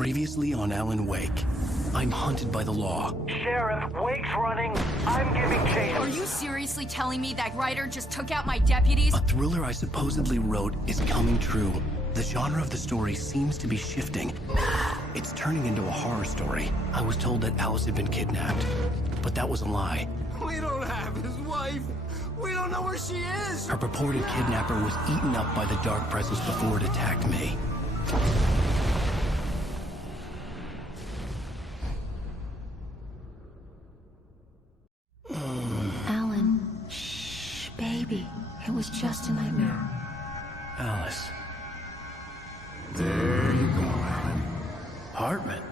Previously on Alan Wake. I'm hunted by the law. Sheriff, Wake's running. I'm giving chase. Are you seriously telling me that writer just took out my deputies? A thriller I supposedly wrote is coming true. The genre of the story seems to be shifting. It's turning into a horror story. I was told that Alice had been kidnapped, but that was a lie. We don't have his wife. We don't know where she is. Her purported kidnapper was eaten up by the dark presence before it attacked me. Alan, shh, baby. It was just a nightmare. Alice. There you go, Alan. Hartman.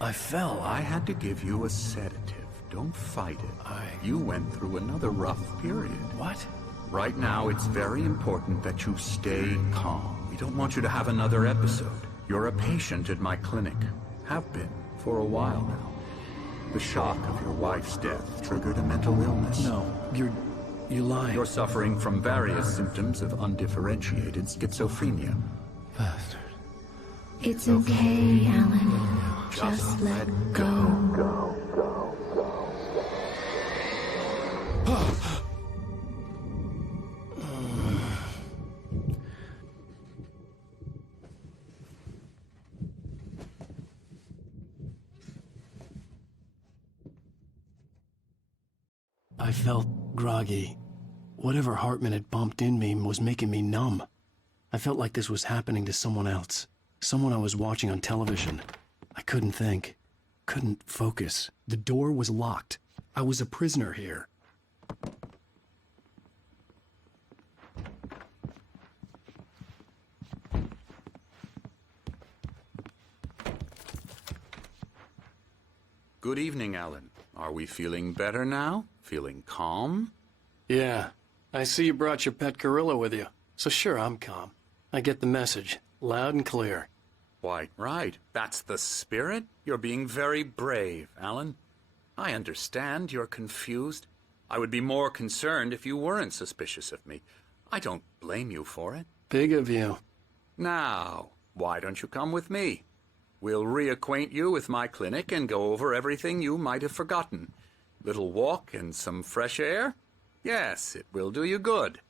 I fell. I had to give you a sedative. Don't fight it. You went through another rough period. What? Right now, it's very important that you stay calm. We don't want you to have another episode. You're a patient at my clinic. Have been for a while now. The shock of your wife's death triggered a mental illness. No, you're lying. You're suffering from various symptoms of undifferentiated schizophrenia. Bastard. It's okay, Alan. Just let go. I felt groggy. Whatever Hartman had bumped in me was making me numb. I felt like this was happening to someone else. Someone I was watching on television. I couldn't think. Couldn't focus. The door was locked. I was a prisoner here. Good evening, Alan. Are we feeling better now? Feeling calm? Yeah. I see you brought your pet gorilla with you. So sure, I'm calm. I get the message. Loud and clear. Quite right. That's the spirit. You're being very brave, Alan. I understand you're confused. I would be more concerned if you weren't suspicious of me. I don't blame you for it. Big of you. Now, why don't you come with me? We'll reacquaint you with my clinic and go over everything you might have forgotten. Little walk and some fresh air? Yes, it will do you good.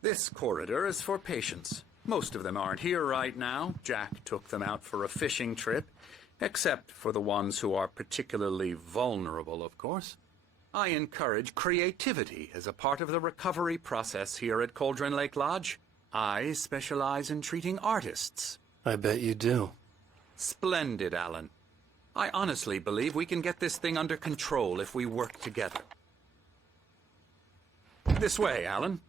This corridor is for patients. Most of them aren't here right now. Jack took them out for a fishing trip, except for the ones who are particularly vulnerable, of course. I encourage creativity as a part of the recovery process here at Cauldron Lake Lodge. I specialize in treating artists. I bet you do. Splendid, Alan. I honestly believe we can get this thing under control if we work together. This way, Alan.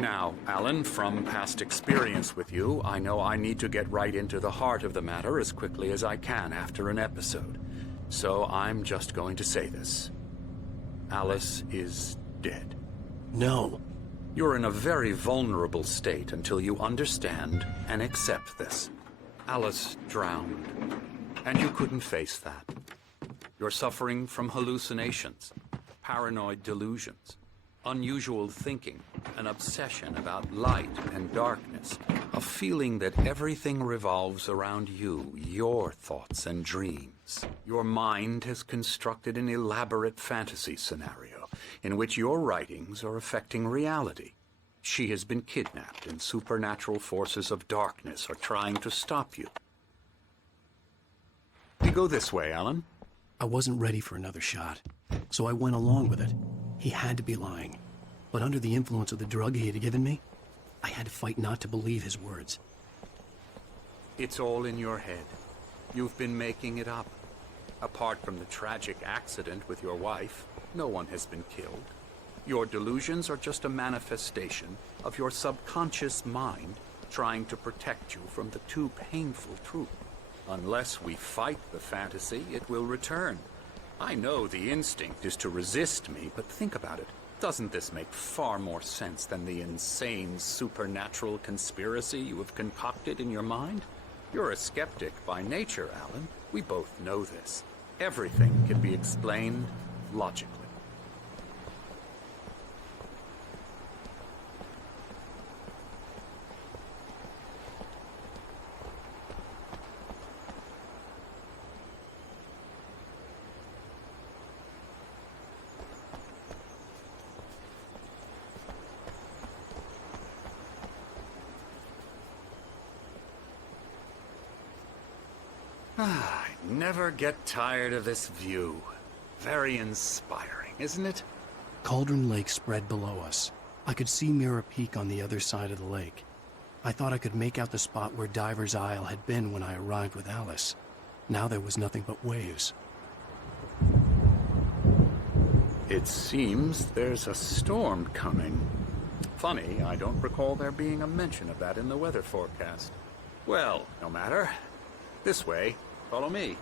Now, Alan, from past experience with you, I know I need to get right into the heart of the matter as quickly as I can after an episode. So I'm just going to say this. Alice is dead. No. You're in a very vulnerable state until you understand and accept this. Alice drowned, and you couldn't face that. You're suffering from hallucinations, paranoid delusions, unusual thinking, an obsession about light and darkness, a feeling that everything revolves around you, your thoughts and dreams. Your mind has constructed an elaborate fantasy scenario in which your writings are affecting reality. She has been kidnapped and supernatural forces of darkness are trying to stop you. You go this way, Alan. I wasn't ready for another shot, so I went along with it. He had to be lying. But under the influence of the drug he had given me, I had to fight not to believe his words. It's all in your head. You've been making it up. Apart from the tragic accident with your wife, no one has been killed. Your delusions are just a manifestation of your subconscious mind trying to protect you from the too painful truth. Unless we fight the fantasy, it will return. I know the instinct is to resist me, but think about it. Doesn't this make far more sense than the insane supernatural conspiracy you have concocted in your mind? You're a skeptic by nature, Alan. We both know this. Everything can be explained logically. I never get tired of this view. Very inspiring, isn't it? Cauldron Lake spread below us. I could see Mirror Peak on the other side of the lake. I thought I could make out the spot where Diver's Isle had been when I arrived with Alice. Now there was nothing but waves. It seems there's a storm coming. Funny, I don't recall there being a mention of that in the weather forecast. Well, no matter. This way. Follow me.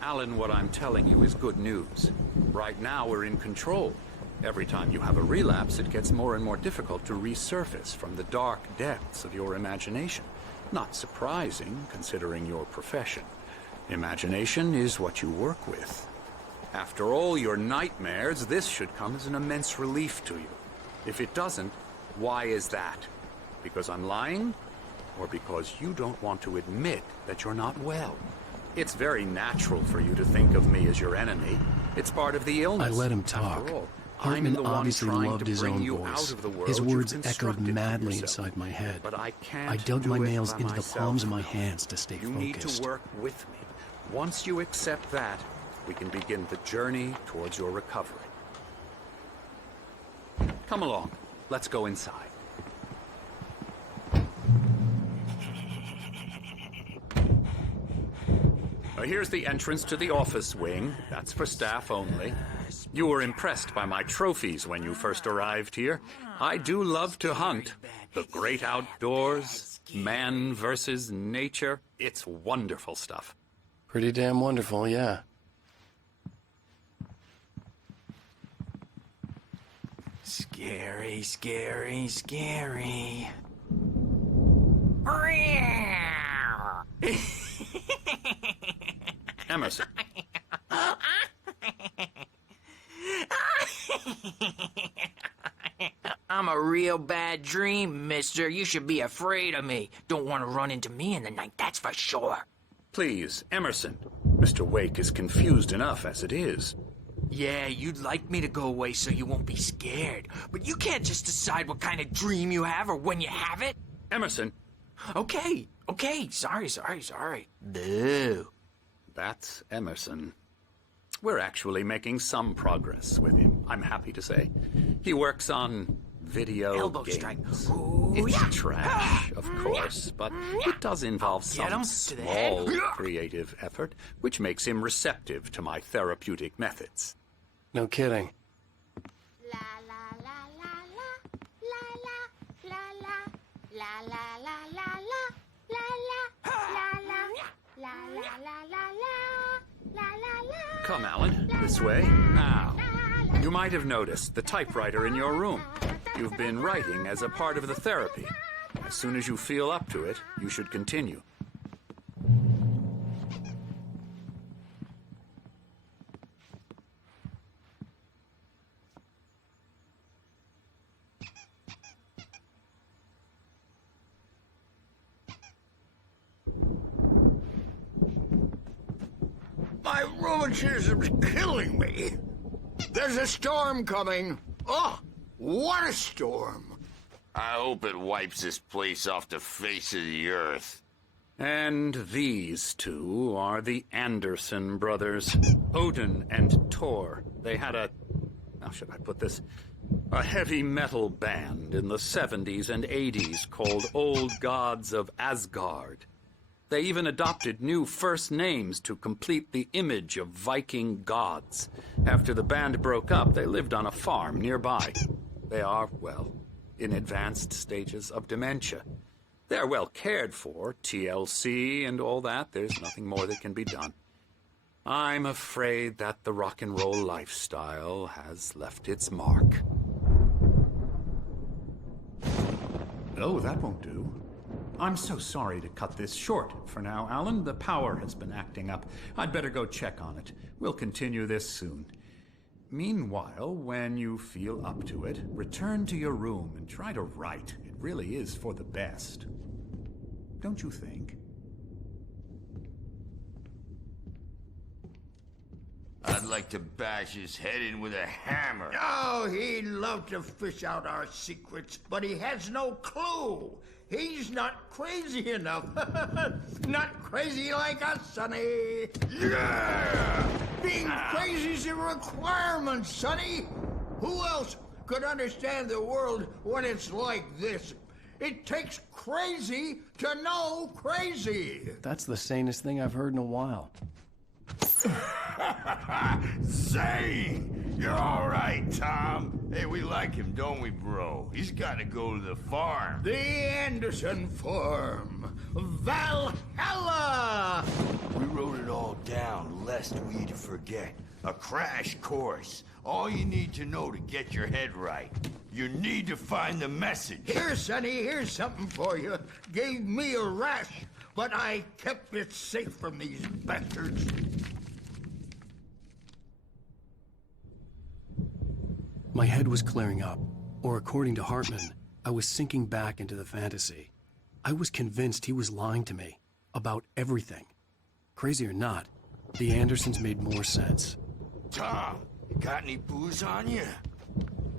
Alan, what I'm telling you is good news. Right now, we're in control. Every time you have a relapse, it gets more and more difficult to resurface from the dark depths of your imagination. Not surprising, considering your profession. Imagination is what you work with. After all your nightmares, this should come as an immense relief to you. If it doesn't, why is that? Because I'm lying? Or because you don't want to admit that you're not well? It's very natural for you to think of me as your enemy. It's part of the illness. I let him talk. After all, Hartman I'm the one obviously trying loved to his bring own you voice. out of the world His you've words echoed constructed for madly yourself. inside my head. But I can't I dug do my it nails by into the myself. palms of my hands to stay You focused. need to work with me. Once you accept that, we can begin the journey towards your recovery. Come along. Let's go inside. Here's the entrance to the office wing. That's for staff only. You were impressed by my trophies when you first arrived here. I do love to hunt. The great outdoors, man versus nature. It's wonderful stuff. Pretty damn wonderful, yeah. Scary, scary, scary. Emerson. I'm a real bad dream, mister. You should be afraid of me. Don't want to run into me in the night, that's for sure. Please, Emerson. Mr. Wake is confused enough as it is. Yeah, you'd like me to go away so you won't be scared. But you can't just decide what kind of dream you have or when you have it. Emerson. Okay. Sorry. Boo. That's Emerson. We're actually making some progress with him, I'm happy to say. He works on video Elbow games. strike. Ooh, It's yeah. trash, of course, but it does involve Get him some to the head. small creative effort, which makes him receptive to my therapeutic methods. No kidding. La la la la la la la la la la la la la la la la la la la la. Come, Alan, this way. Now, you might have noticed the typewriter in your room. You've been writing as a part of the therapy. As soon as you feel up to it, you should continue. My rheumatism's killing me. There's a storm coming. Oh, what a storm. I hope it wipes this place off the face of the earth. And these two are the Anderson brothers, Odin and Thor. They had how should I put this? A heavy metal band in the 70s and 80s called Old Gods of Asgard. They even adopted new first names to complete the image of Viking gods. After the band broke up, they lived on a farm nearby. They are, well, in advanced stages of dementia. They're well cared for, TLC and all that. There's nothing more that can be done. I'm afraid that the rock and roll lifestyle has left its mark. Oh, that won't do. I'm so sorry to cut this short for now, Alan. The power has been acting up. I'd better go check on it. We'll continue this soon. Meanwhile, when you feel up to it, return to your room and try to write. It really is for the best. Don't you think? I'd like to bash his head in with a hammer. Oh, he'd love to fish out our secrets, but he has no clue. He's not crazy enough. Not crazy like us, Sonny. Yeah! Being crazy's a requirement, Sonny. Who else could understand the world when it's like this? It takes crazy to know crazy. That's the sanest thing I've heard in a while. Zane! You're all right, Tom. Hey, we like him, don't we, bro? He's got to go to the farm. The Anderson Farm. Valhalla! We wrote it all down, lest we forget. A crash course. All you need to know to get your head right. You need to find the message. Here, Sonny, here's something for you. Gave me a rash, but I kept it safe from these bastards. My head was clearing up, or according to Hartman, I was sinking back into the fantasy. I was convinced he was lying to me about everything. Crazy or not, the Andersons made more sense. Tom, you got any booze on you?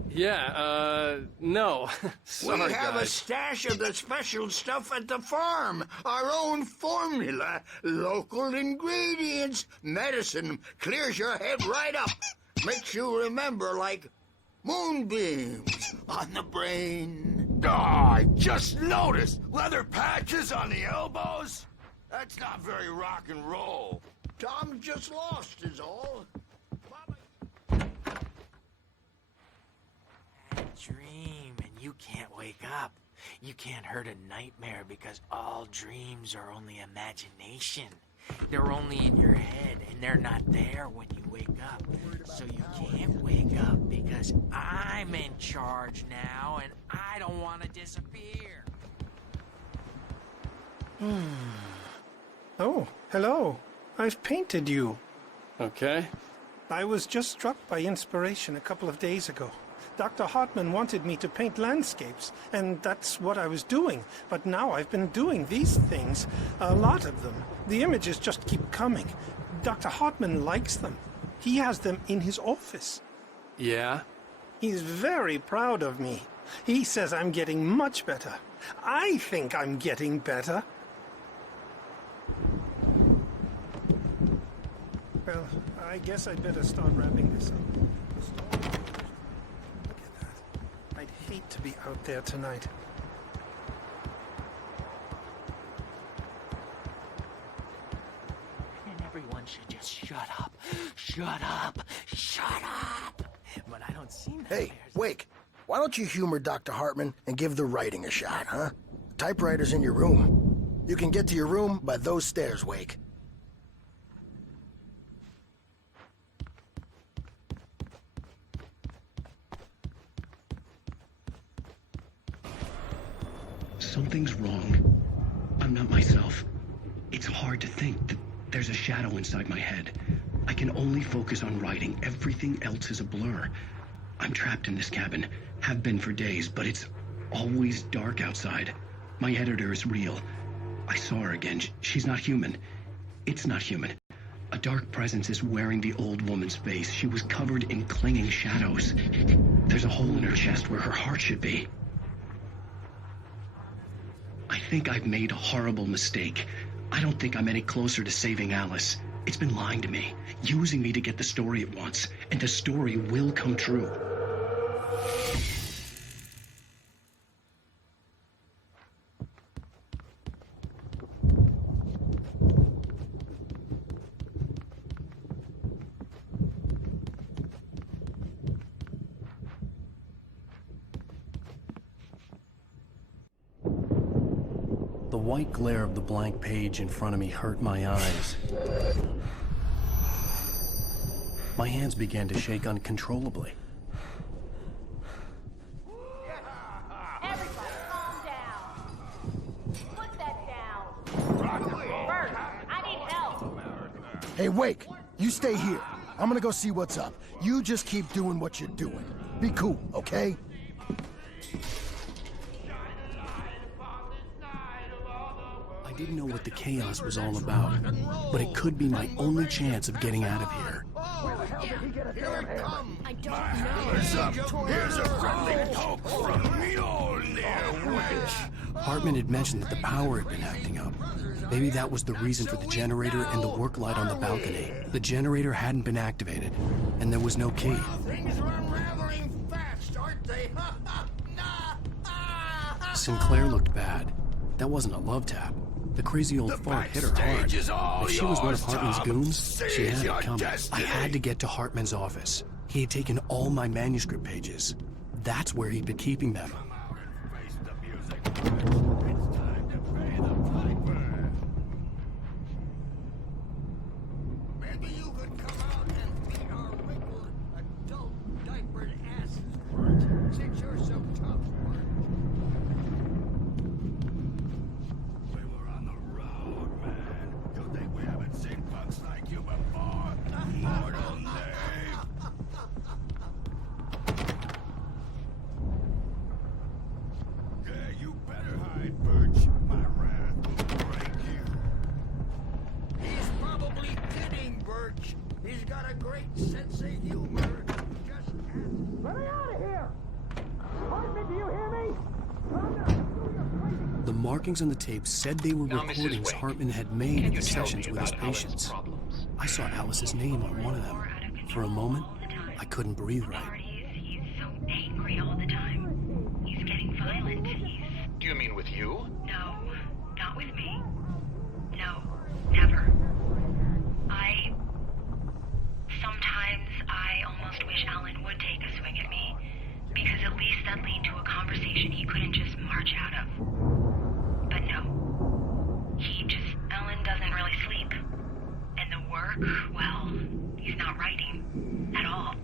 Yeah, no. Sorry, we have a guys. stash of the special stuff at the farm. Our own formula. Local ingredients. Medicine clears your head right up. Makes you remember like moonbeams on the brain. Oh, I just noticed. Leather patches on the elbows? That's not very rock and roll. Tom just lost is all. Dream and you can't wake up. You can't hurt a nightmare because all dreams are only imagination. They're only in your head and they're not there when you wake up. So you can't wake up because I'm in charge now and I don't want to disappear. Oh, hello. I've painted you. Okay. I was just struck by inspiration a couple of days ago. Dr. Hartman wanted me to paint landscapes, and that's what I was doing. But now I've been doing these things, a lot of them. The images just keep coming. Dr. Hartman likes them. He has them in his office. Yeah? He's very proud of me. He says I'm getting much better. I think I'm getting better. Well, I guess I'd better start wrapping this up. I'd hate to be out there tonight. And everyone should just shut up. Shut up. Shut up. But I don't seem that Hey, Wake, why don't you humor Dr. Hartman and give the writing a shot, huh? The typewriter's in your room. You can get to your room by those stairs, Wake. Something's wrong. I'm not myself. It's hard to think that there's a shadow inside my head. I can only focus on writing. Everything else is a blur. I'm trapped in this cabin. Have been for days, but it's always dark outside. My editor is real. I saw her again. She's not human. It's not human. A dark presence is wearing the old woman's face. She was covered in clinging shadows. There's a hole in her chest where her heart should be. I think I've made a horrible mistake. I don't think I'm any closer to saving Alice. It's been lying to me, using me to get the story it wants, and the story will come true. The white glare of the blank page in front of me hurt my eyes. My hands began to shake uncontrollably. Everybody, calm down. Put that down. Bert, I need help. Hey, Wake, you stay here. I'm gonna go see what's up. You just keep doing what you're doing. Be cool, okay? I didn't know what the chaos was all about, but it could be my only chance of getting out of here. I don't know. Here's a friendly poke from Mjolnir, wench. Hartman had mentioned that the power had been acting up. Maybe that was the reason for the generator and the work light on the balcony. The generator hadn't been activated, and there was no key. Things are unraveling fast, aren't they? Sinclair looked bad. That wasn't a love tap. The crazy old fart hit her hard. If she was one of Hartman's goons, she had it coming. I had to get to Hartman's office. He had taken all my manuscript pages. That's where he'd been keeping them. Maybe you could come out and beat our wrinkled, adult, diapered asses, Bert, since you're so tough, Bert. We were on the road, man. You think we haven't seen punks like you before? Mortal name. Yeah, you better hide, Birch. My wrath will break you. He's probably kidding, Birch. He's got a great sense of humor. Just ask. Let me out of here! Hartman, do you hear me? The markings on the tape said they were Now, Mrs. recordings Wake, Hartman had made Can in you the tell sessions me with his about Alan's patients. problems? I saw Alice's name on one of them. For a moment, I couldn't breathe right. He's so angry all the time. He's getting violent. Do you mean with you? No, not with me. No, never. Sometimes I almost wish Alan would take a swing at me, because at least that'd lead to a conversation he couldn't just march out of. But no. Alan doesn't really sleep. And the work, well, he's not writing at all.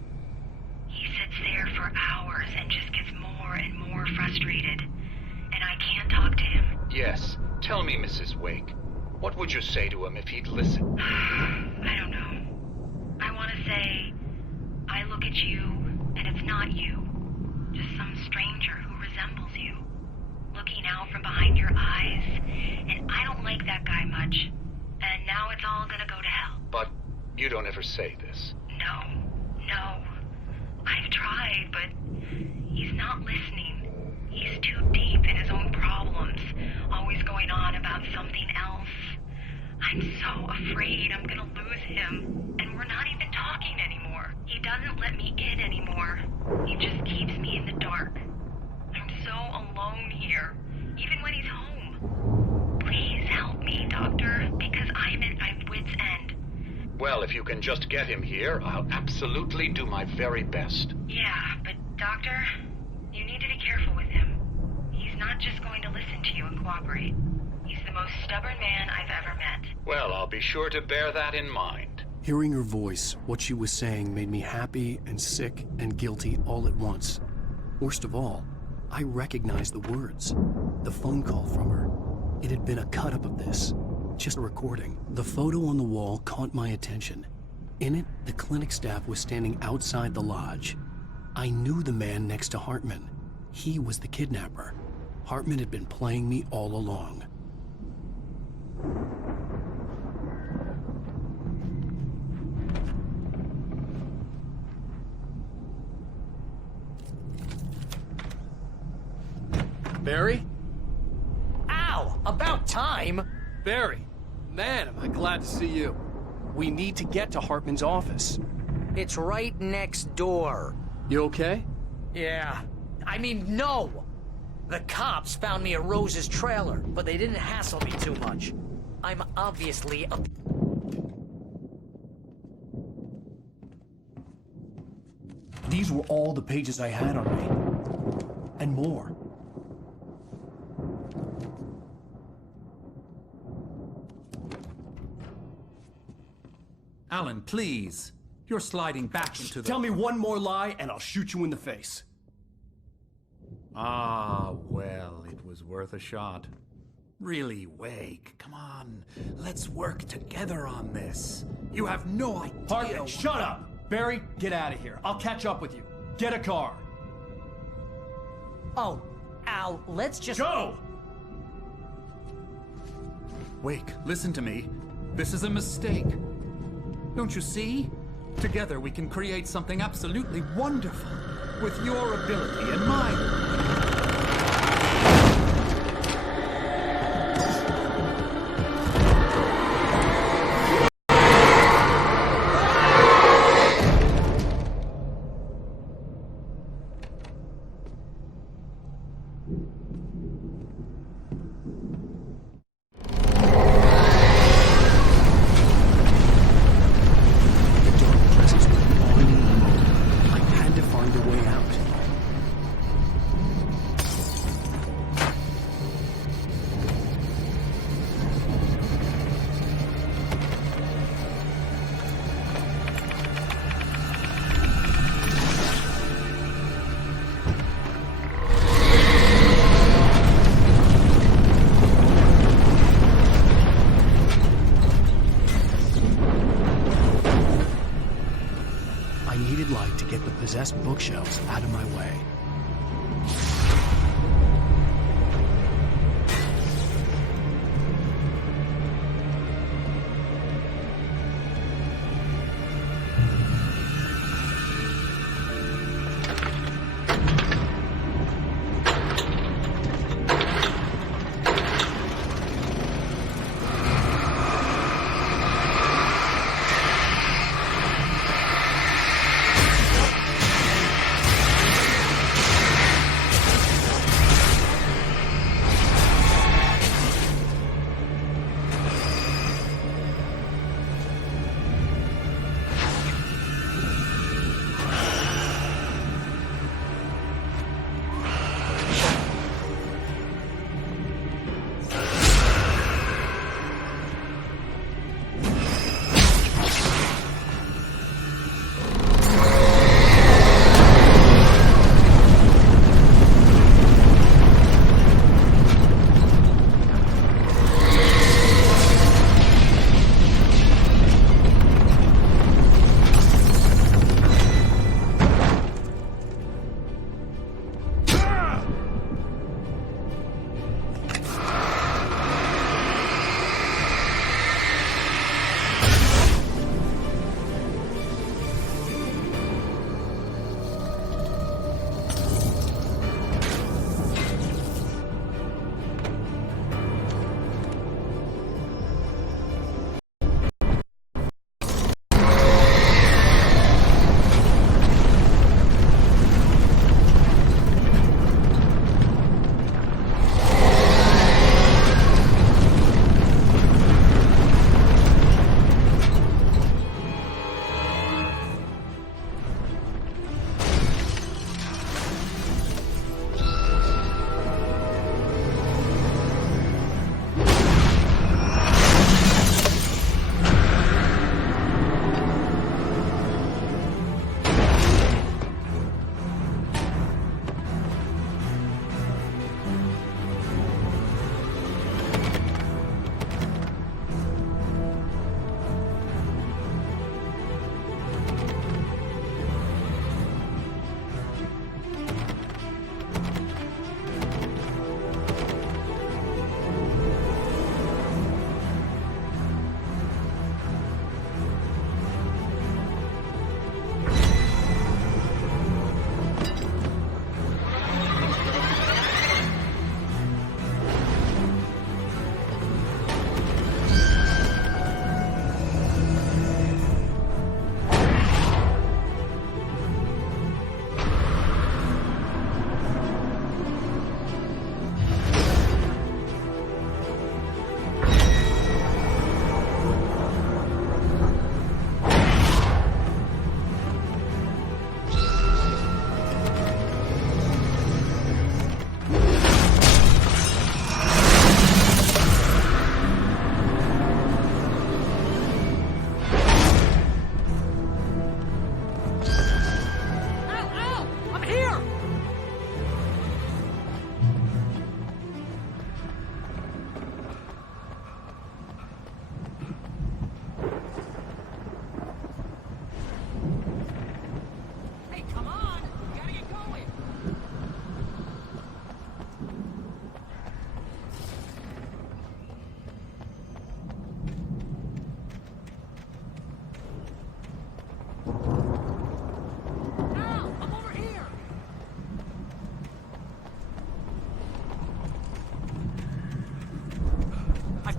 He sits there for hours and just gets more and more frustrated. And I can't talk to him. Yes. Tell me, Mrs. Wake. What would you say to him if he'd listen? I don't know. I want to say, I look at you, and it's not you. Just some stranger who resembles you. Looking out from behind your eyes, and I don't like that guy much. And now it's all gonna go to hell. But you don't ever say this. No. I've tried, but he's not listening. He's too deep in his own problems, always going on about something else. I'm so afraid I'm gonna lose him, and we're not even talking anymore. He doesn't let me in anymore. He just keeps me in the dark. I'm so alone here, even when he's home. Please help me, Doctor, because I'm at my wit's end. Well, if you can just get him here, I'll absolutely do my very best. Yeah, but Doctor, you need to be careful with him. He's not just going to listen to you and cooperate. He's the most stubborn man I've ever met. Well, I'll be sure to bear that in mind. Hearing her voice, what she was saying made me happy and sick and guilty all at once. Worst of all, I recognized the words. The phone call from her. It had been a cut-up of this. Just a recording. The photo on the wall caught my attention. In it, the clinic staff was standing outside the lodge. I knew the man next to Hartman. He was the kidnapper. Hartman had been playing me all along. Barry? Ow! About time! Barry, man, am I glad to see you. We need to get to Hartman's office. It's right next door. You okay? Yeah. I mean, no! The cops found me at Rose's trailer, but they didn't hassle me too much. I'm obviously a... These were all the pages I had on me. And more. Alan, please. You're sliding back into the... Tell me one more lie and I'll shoot you in the face. Ah, well, it was worth a shot. Really, Wake, come on. Let's work together on this. You have no idea... Hartman, shut up! Barry, get out of here. I'll catch up with you. Get a car. Oh, Al, let's just... Go! Wake, listen to me. This is a mistake. Don't you see? Together we can create something absolutely wonderful. With your ability and mine. Possessed bookshelves out of my way.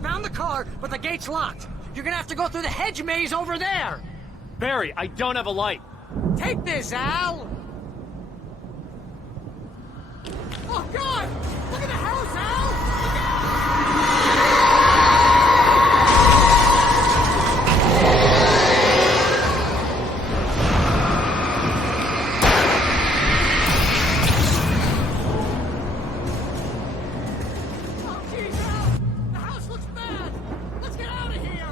found the car, but the gate's locked. You're gonna have to go through the hedge maze over there. Barry, I don't have a light. Take this, Al! Oh, God! Look at the house, Al! Oh, geez, Al! The house looks bad! Let's get out of here!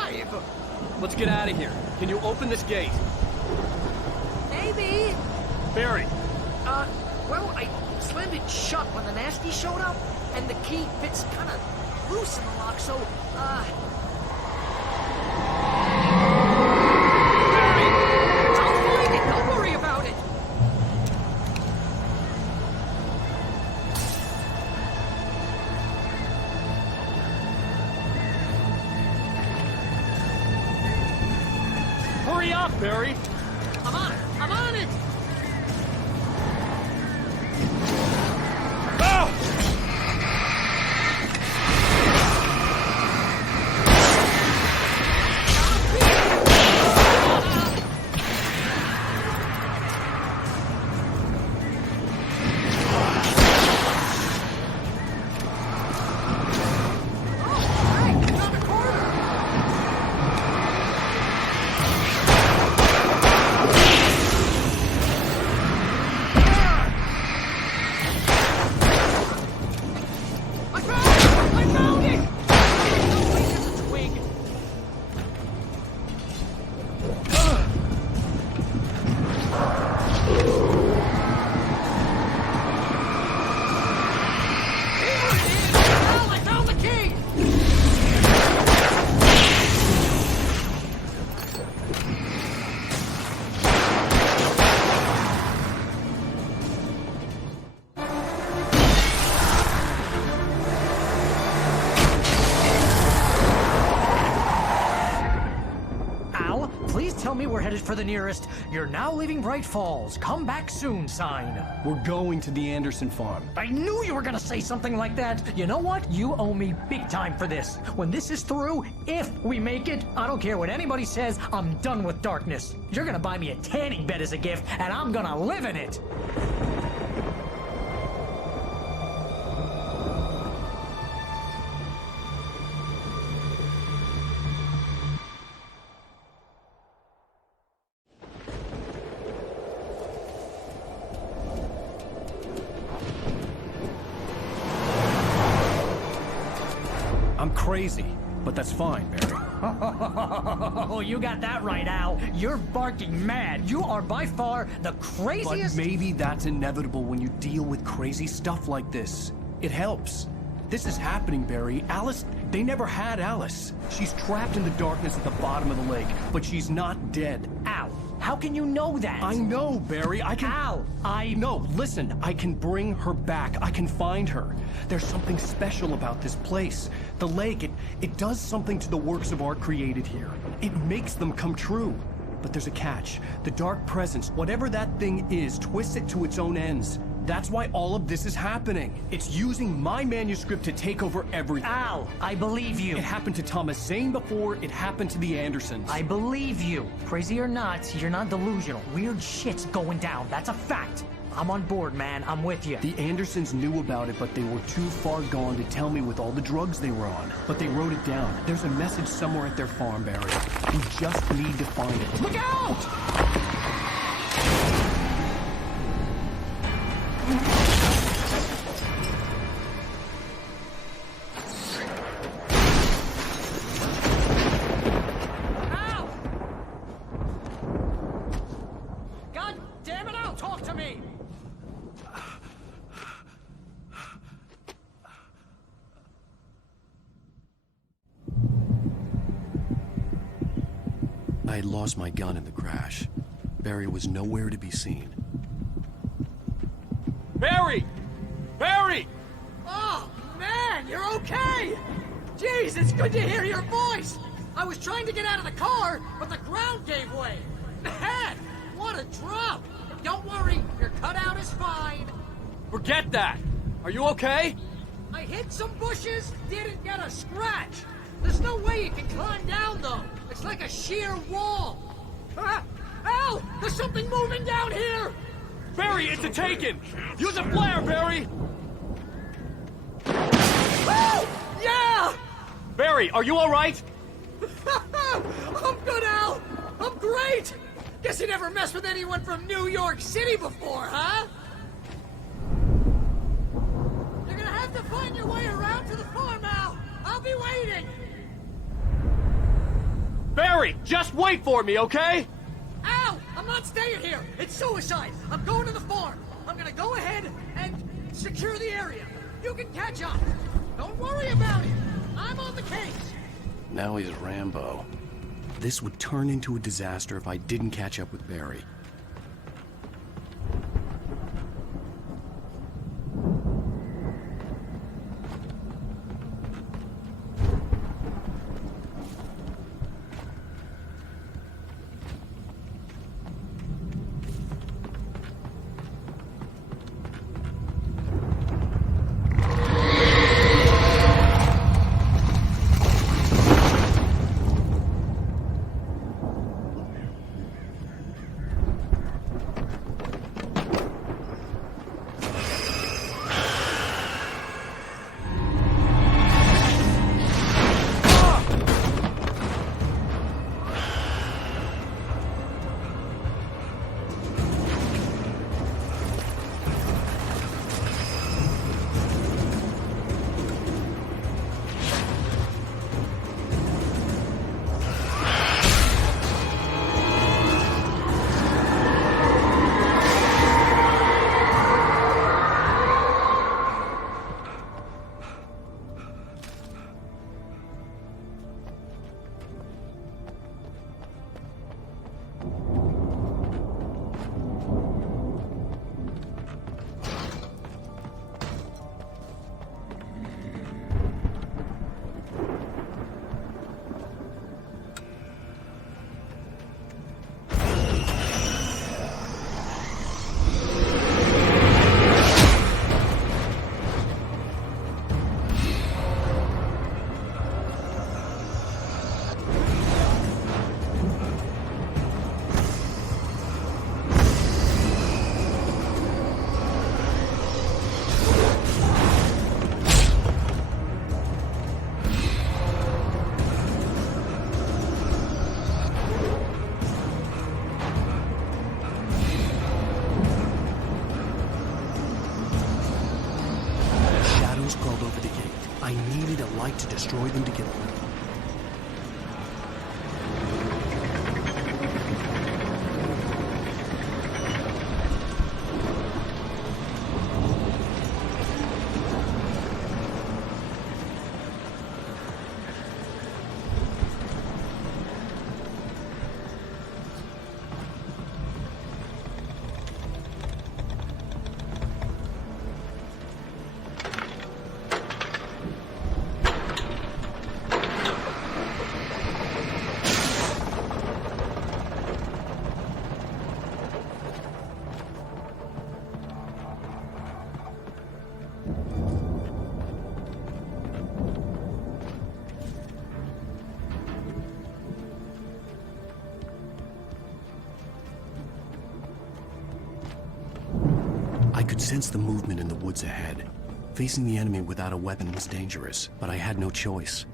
alive! Let's get out of here. Can you open this gate? Maybe. Barry! Well, I slammed it shut when the nasty showed up, and the key fits kind of loose in the lock, so, Barry! I'll find it! Don't worry about it! Hurry up, Barry! I'm on it! I'm on it! We're headed for the nearest "You're now leaving Bright Falls. Come back soon" sign. We're going to the Anderson farm. I knew you were gonna say something like that. You know what? You owe me big time for this. When this is through, if we make it, I don't care what anybody says, I'm done with darkness. You're gonna buy me a tanning bed as a gift, and I'm gonna live in it. I'm crazy, but that's fine, Barry. Oh, you got that right, Al. You're barking mad. You are by far the craziest... But maybe that's inevitable when you deal with crazy stuff like this. It helps. This is happening, Barry. Alice, they never had Alice. She's trapped in the darkness at the bottom of the lake, but she's not dead. Al, how can you know that? I know, Barry. I can... Al, No, listen. I can bring her back. I can find her. There's something special about this place. The lake, it does something to the works of art created here. It makes them come true. But there's a catch. The dark presence, whatever that thing is, twists it to its own ends. That's why all of this is happening. It's using my manuscript to take over everything. Al, I believe you. It happened to Thomas Zane before, it happened to the Andersons. I believe you. Crazy or not, you're not delusional. Weird shit's going down. That's a fact. I'm on board, man. I'm with you. The Andersons knew about it, but they were too far gone to tell me with all the drugs they were on. But they wrote it down. There's a message somewhere at their farm, Barry. We just need to find it. Look out! I had lost my gun in the crash. Barry was nowhere to be seen. Barry! Barry! Oh, man, you're okay! Jeez, it's good to hear your voice! I was trying to get out of the car, but the ground gave way. Man, what a drop! Don't worry, your cutout is fine. Forget that! Are you okay? I hit some bushes, didn't get a scratch. There's no way you can climb down, though. It's like a sheer wall. Al! There's something moving down here! Barry, it's a taken! Use a flare, Barry! Oh! Yeah! Barry, are you alright? I'm good, Al! I'm great! Guess you never messed with anyone from New York City before, huh? You're gonna have to find your way around to the farm, Al! I'll be waiting! Barry, just wait for me, okay? Al, I'm not staying here. It's suicide. I'm going to the farm. I'm gonna go ahead and secure the area. You can catch up. Don't worry about it. I'm on the case. Now he's Rambo. This would turn into a disaster if I didn't catch up with Barry. To destroy them to get rid of them. I could sense the movement in the woods ahead. Facing the enemy without a weapon was dangerous, but I had no choice.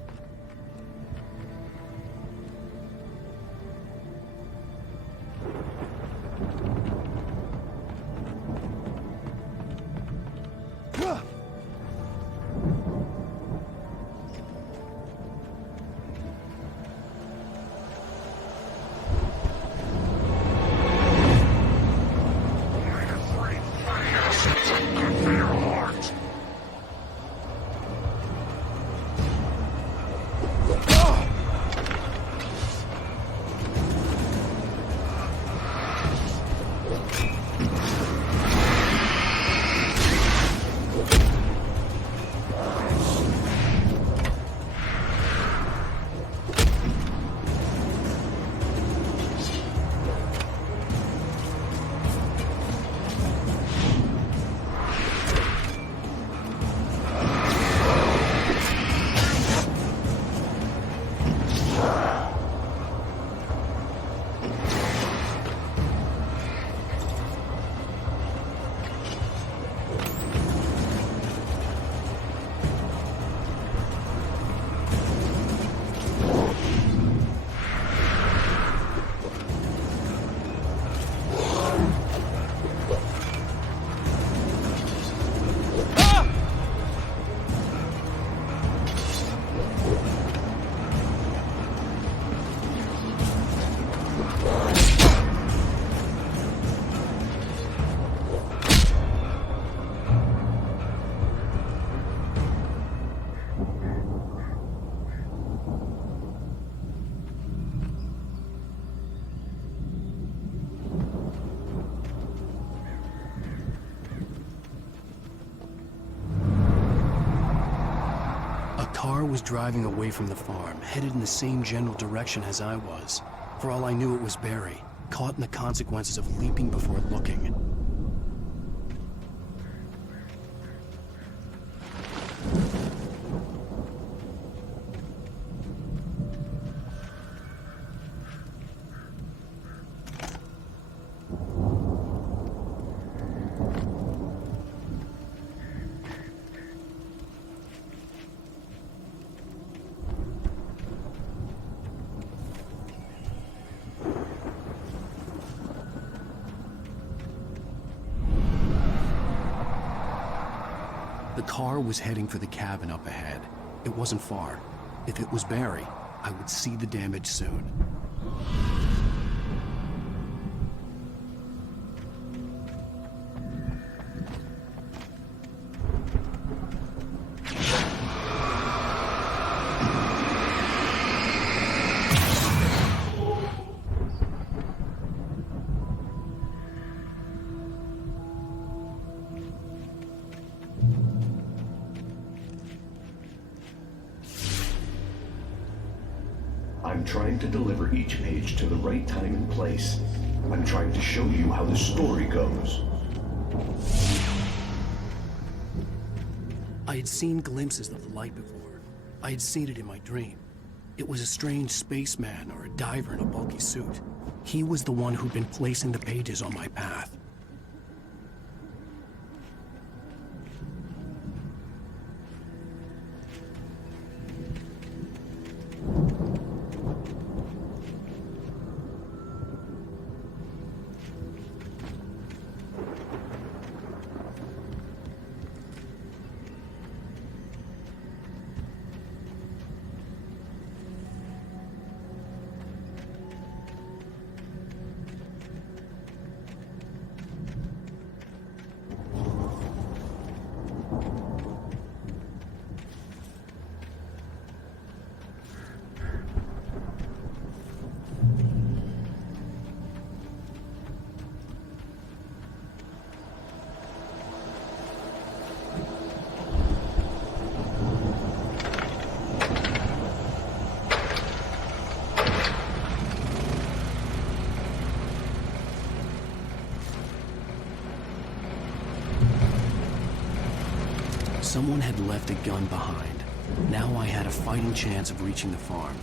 was driving away from the farm, headed in the same general direction as I was. For all I knew, it was Barry, caught in the consequences of leaping before looking. The car was heading for the cabin up ahead. It wasn't far. If it was Barry, I would see the damage soon. I'm trying to deliver each page to the right time and place. I'm trying to show you how the story goes. I had seen glimpses of the light before. I had seen it in my dream. It was a strange spaceman or a diver in a bulky suit. He was the one who'd been placing the pages on my path. Someone had left a gun behind. Now I had a fighting chance of reaching the farm.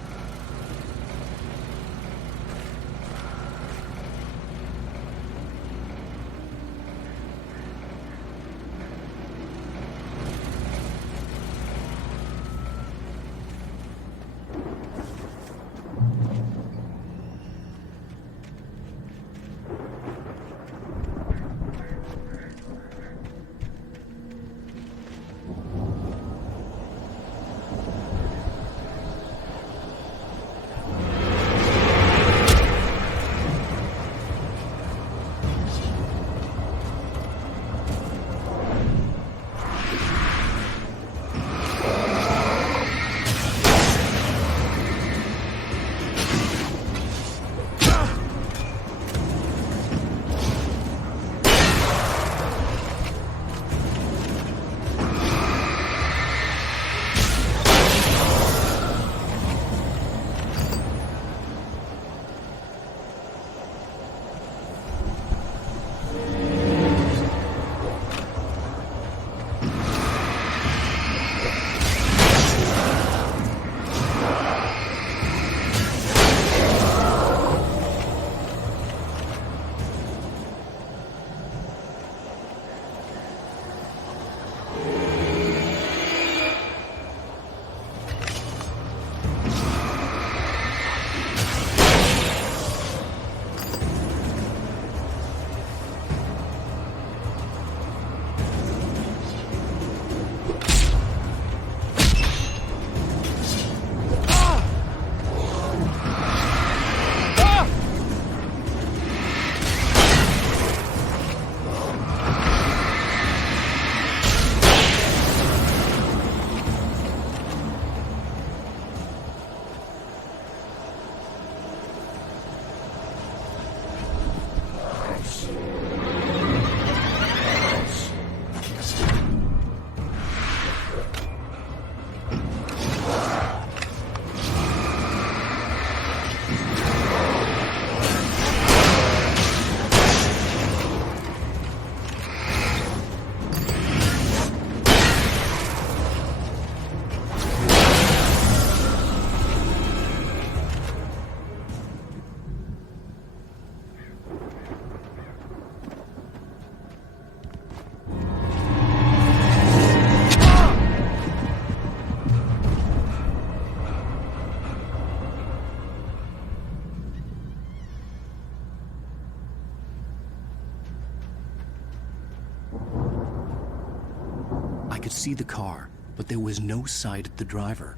could see the car, but there was no sight of the driver.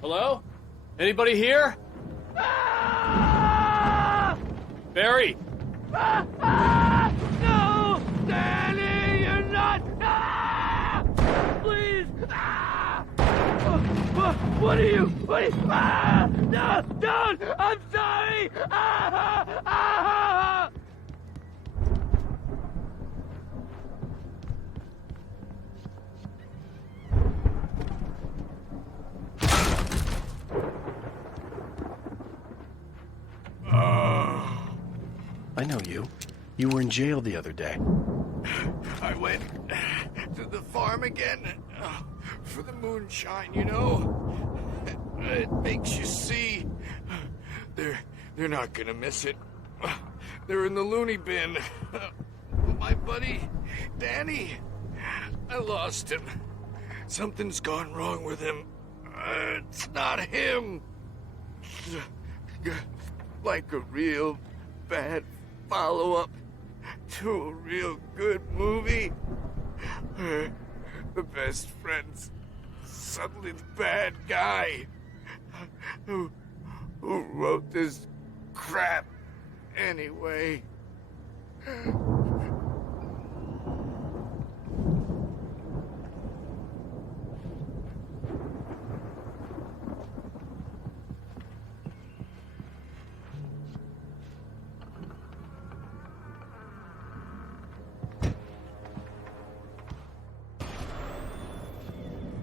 Hello? Anybody here? Barry! No! Danny, you're not! Please! What are you? No! Don't! I'm sorry! I know you. You were in jail the other day. I went to the farm again for the moonshine, you know. It makes you see. They're not gonna miss it. They're in the loony bin. My buddy, Danny, I lost him. Something's gone wrong with him. It's not him. Like a real bad follow-up to a real good movie. The best friend's suddenly the bad guy who wrote this crap anyway.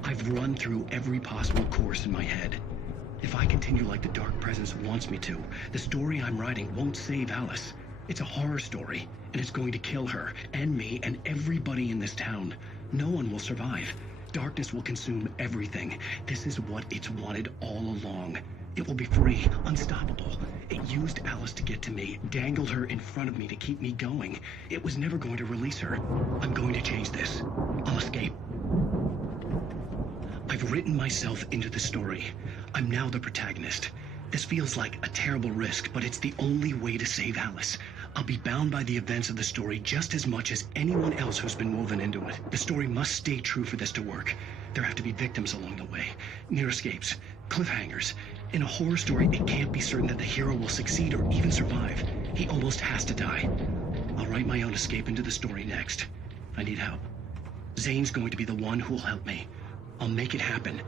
I've run through every possible course in my head. If I continue like the Dark Presence wants me to, the story I'm writing won't save Alice. It's a horror story, and it's going to kill her, and me, and everybody in this town. No one will survive. Darkness will consume everything. This is what it's wanted all along. It will be free, unstoppable. It used Alice to get to me, dangled her in front of me to keep me going. It was never going to release her. I'm going to change this. I'll escape. I've written myself into the story. I'm now the protagonist. This feels like a terrible risk, but it's the only way to save Alice. I'll be bound by the events of the story just as much as anyone else who's been woven into it. The story must stay true for this to work. There have to be victims along the way, near escapes, cliffhangers. In a horror story, it can't be certain that the hero will succeed or even survive. He almost has to die. I'll write my own escape into the story next. I need help. Zane's going to be the one who'll help me. I'll make it happen.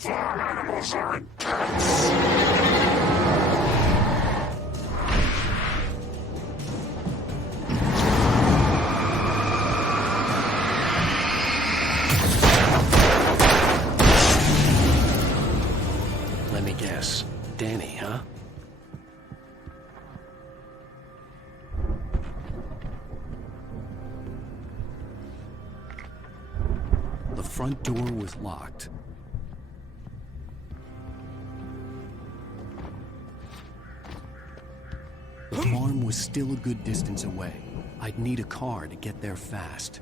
Farm animals aren't cats! Danny, huh? The front door was locked. The farm was still a good distance away. I'd need a car to get there fast.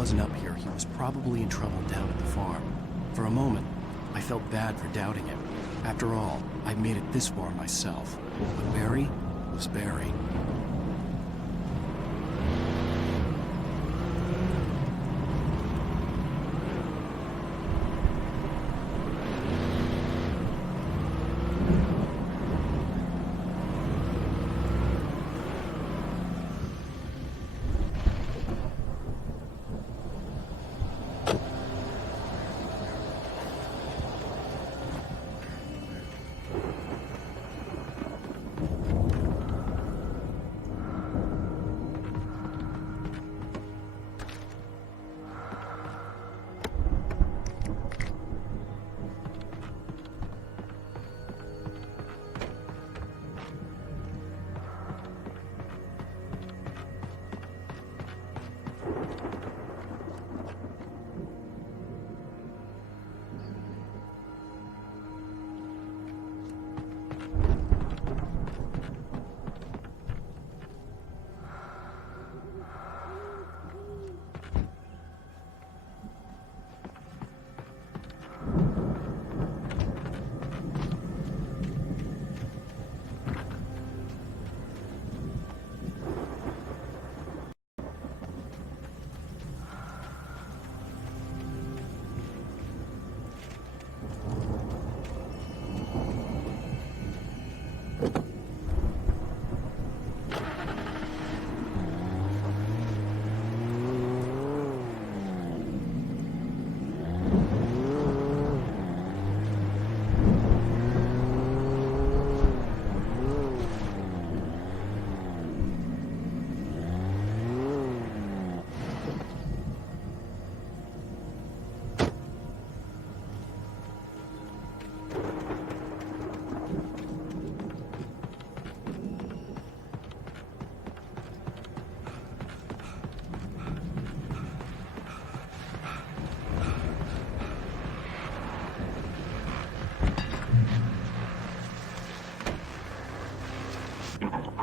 wasn't up here, he was probably in trouble down at the farm. For a moment, I felt bad for doubting him. After all, I'd made it this far myself. But Barry was Barry.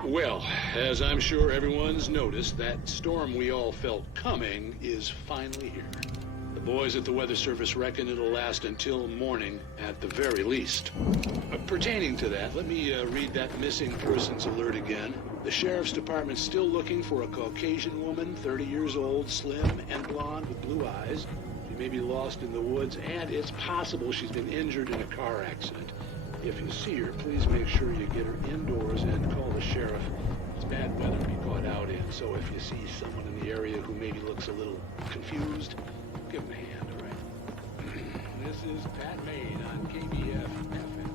Well, as I'm sure everyone's noticed, that storm we all felt coming is finally here. The boys at the Weather Service reckon it'll last until morning at the very least. Pertaining to that, let me read that missing persons alert again. The Sheriff's Department's still looking for a Caucasian woman, 30 years old, slim and blonde with blue eyes. She may be lost in the woods, and it's possible she's been injured in a car accident. If you see her, please make sure you get her indoors and call the sheriff. It's bad weather to be caught out in, so if you see someone in the area who maybe looks a little confused, give him a hand, all right? This is Pat Maine on KBF FM.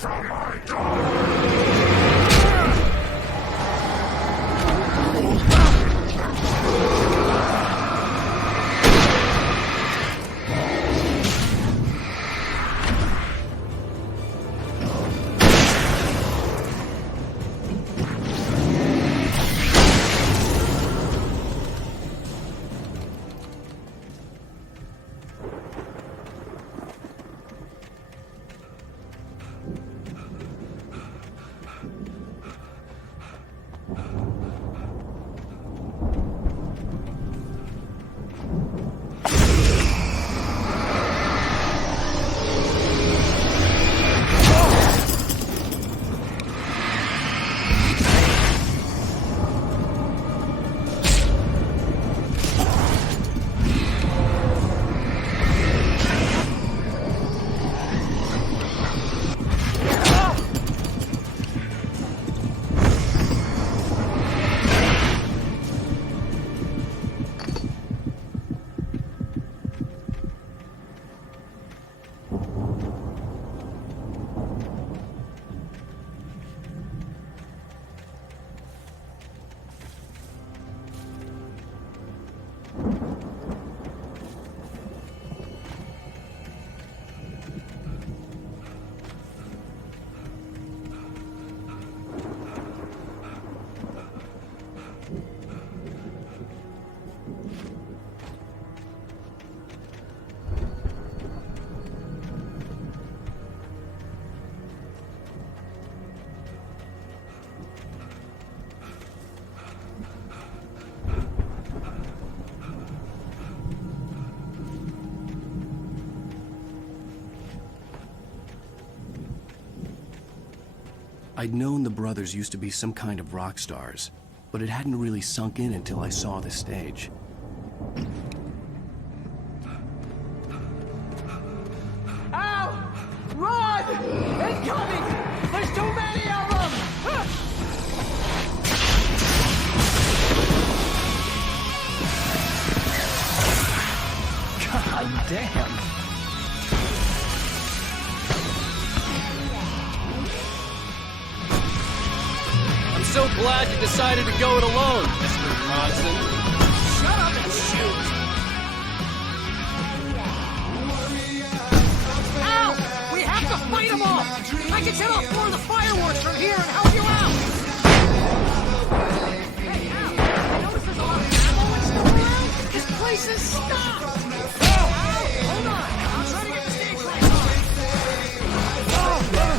from my door! I'd known the brothers used to be some kind of rock stars, but it hadn't really sunk in until I saw the stage. Ow! Run! Incoming! There's too many of them! God damn! I'm so glad you decided to go it alone, Mr. Bronson. Shut up and shoot! Ow! We have to fight them off! I can set off more of the fireworks from here and help you out! Hey, Al, notice there's a lot of ammo and stuff around? This place is stopped! Al, hold on! I'm trying to get the stage lights on! Oh, man!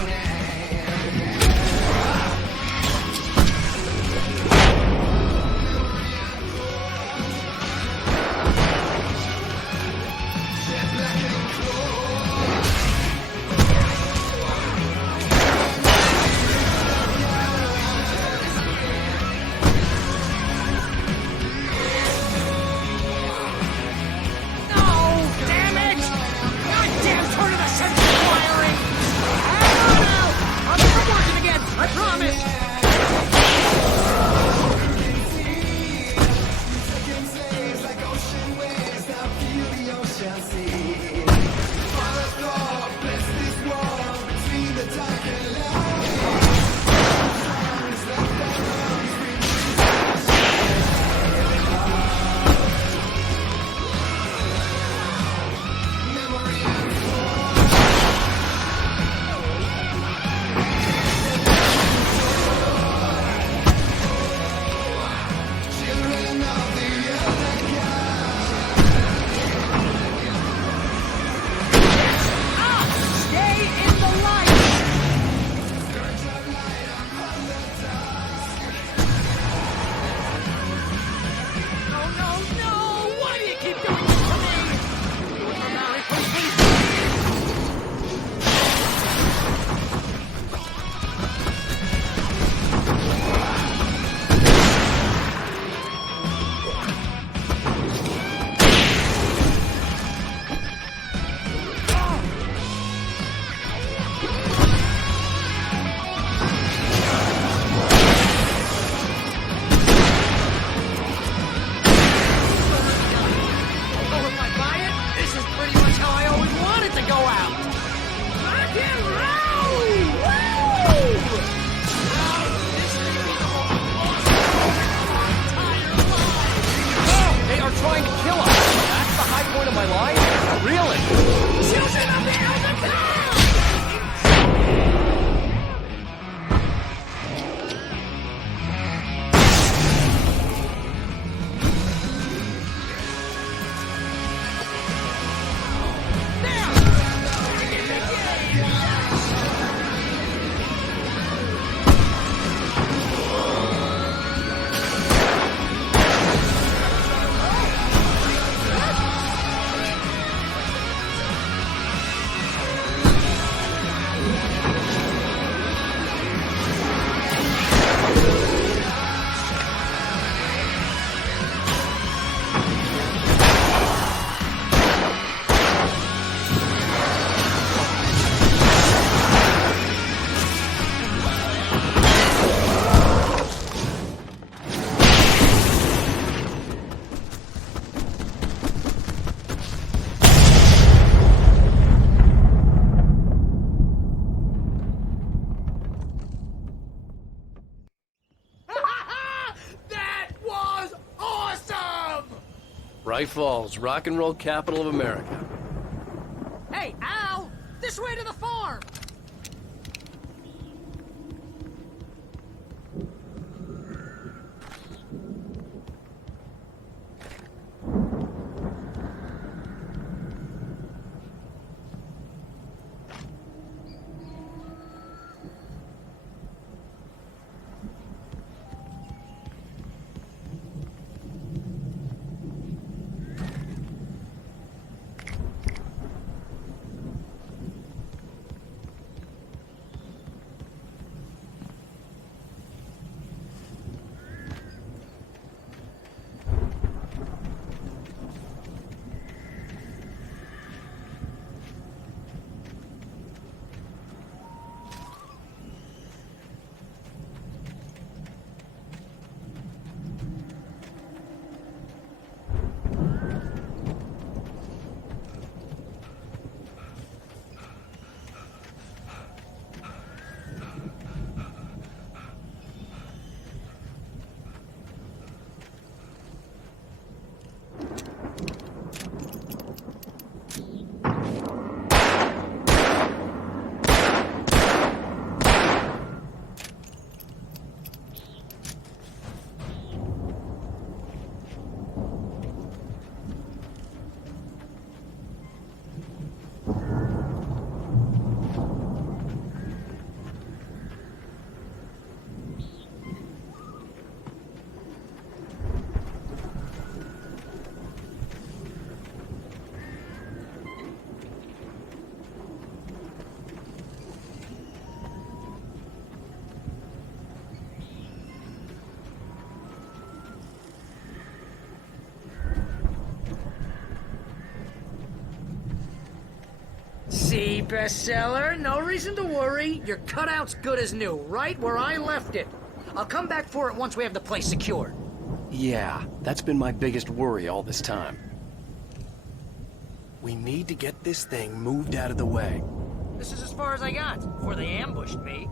of my life? Really? Susan of the Elder Cow! Bright Falls, rock and roll capital of America. Hey, Al! This way to the farm! See, bestseller? No reason to worry. Your cutout's good as new, right where I left it. I'll come back for it once we have the place secured. Yeah, that's been my biggest worry all this time. We need to get this thing moved out of the way. This is as far as I got before they ambushed me.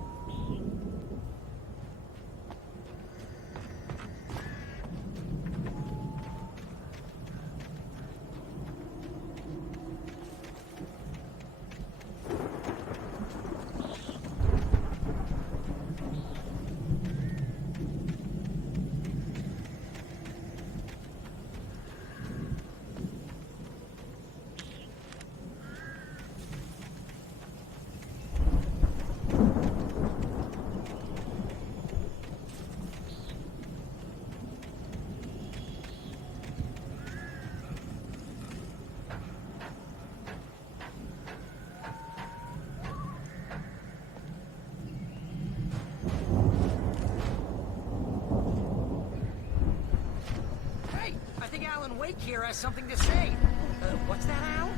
Wake here has something to say. What's that, Al?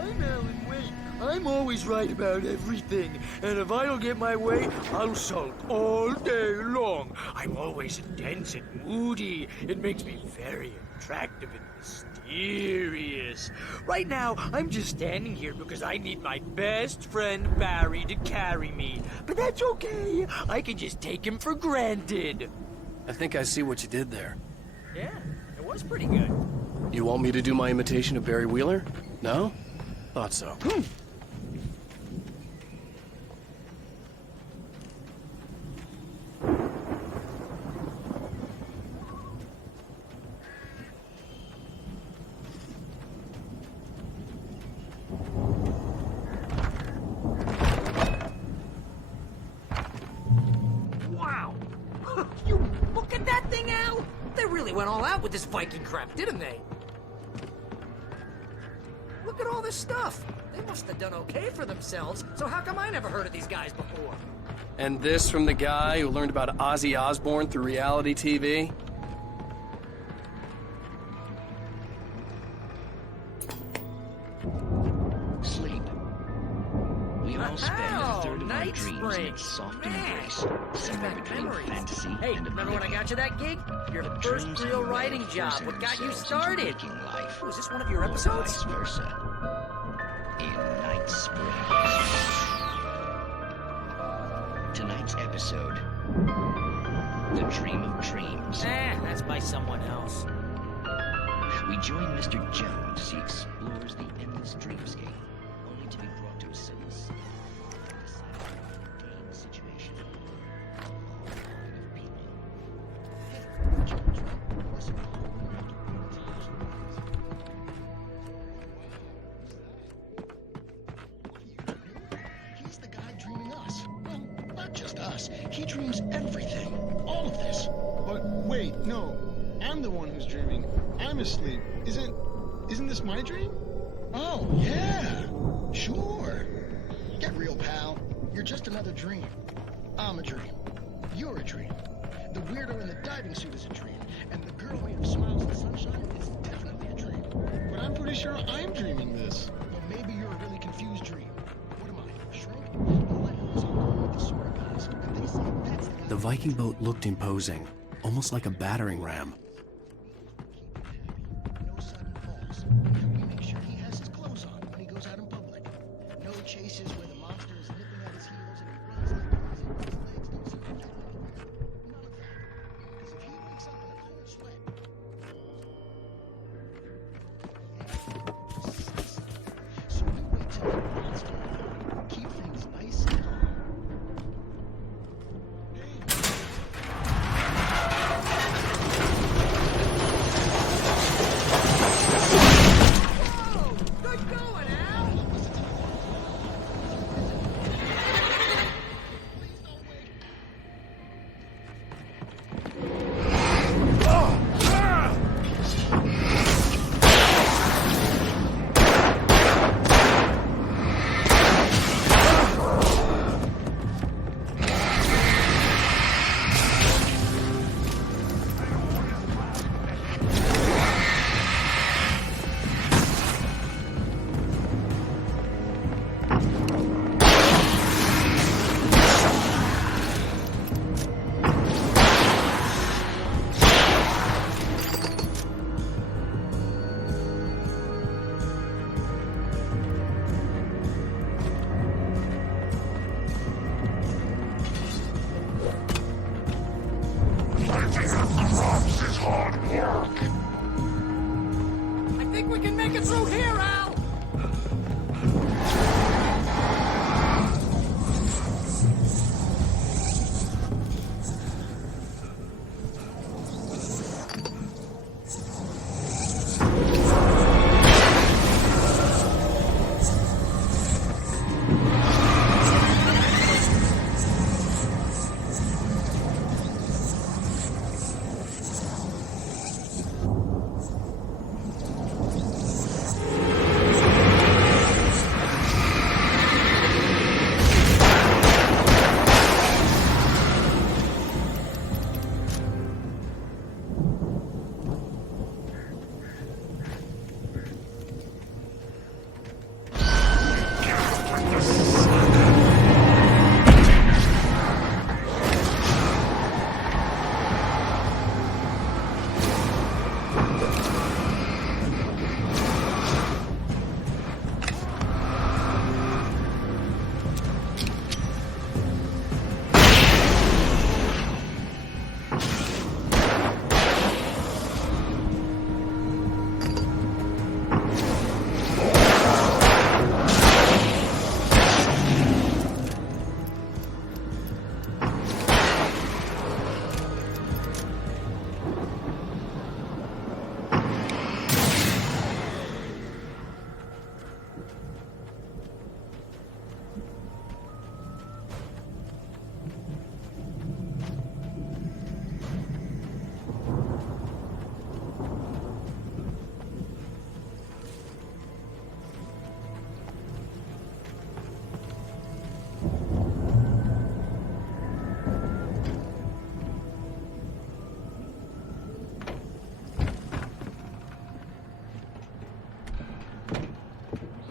I'm Alan Wake. I'm always right about everything. And if I don't get my way, I'll sulk all day long. I'm always intense and moody. It makes me very attractive and mysterious. Right now, I'm just standing here because I need my best friend Barry to carry me. But that's okay. I can just take him for granted. I think I see what you did there. Yeah, it was pretty good. You want me to do my imitation of Barry Wheeler? No? Thought so. Wow! You look at that thing, Al! They really went all out with this Viking crap, didn't they? Look at all this stuff. They must have done okay for themselves, so how come I never heard of these guys before? And this from the guy who learned about Ozzy Osbourne through reality TV? Sleep. We all spend a third of our Night dreams in Spring. its soft Man, embrace, somewhere between memories. fantasy Hey, and remember when I got you that gig? Your But first dreams real have a way writing of job. forcing What got you themselves into started? waking life, Was this one of your or episodes? vice versa. In Night Spring. Tonight's episode, The Dream of Dreams. That's by someone else. We join Mr. Jones as he explores the endless dreamscape, only to be brought to a sudden stop in a decidedly game situation. A whole line of people. Hey, Jones, listen. He's the guy dreaming us. Well, not just us. He dreams everything. All of this. But wait, no. I'm the one who's dreaming. I'm asleep. Isn't this my dream? Oh, yeah. Sure. Get real, pal. You're just another dream. I'm a dream. You're a dream. The weirdo in the diving suit is a dream. And the girl made of smiles and sunshine is definitely a dream. But I'm pretty sure I'm dreaming this. Well, maybe you're a really confused dream. What am I, a shrink? The letter is on with the sword guys, and they say that's the guy. The Viking boat looked imposing, almost like a battering ram. No sudden falls. And we make sure he has his clothes on when he goes out in public. No chases where the monster is nipping at his heels and he runs like crazy but his legs don't seem to get anywhere. None of that. Because if he wakes up in a cold sweat... So we wait till the monster and keep things nice and calm. Good going, Al!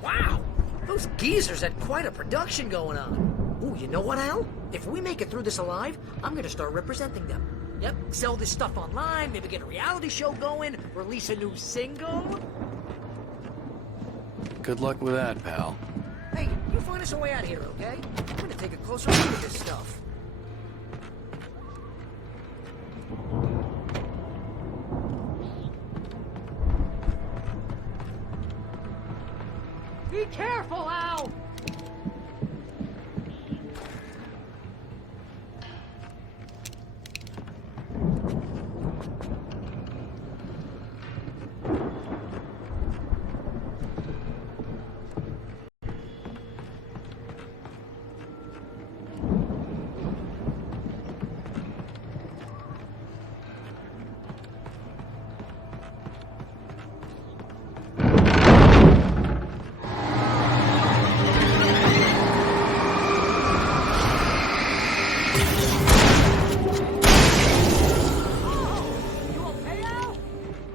Wow! Those geezers had quite a production going on. Ooh, you know what, Al? If we make it through this alive, I'm gonna start representing them. Yep, sell this stuff online, maybe get a reality show going, release a new single. Good luck with that, pal. Hey, you find us a way out of here, okay? I'm gonna take a closer look at this stuff. Be careful, Al!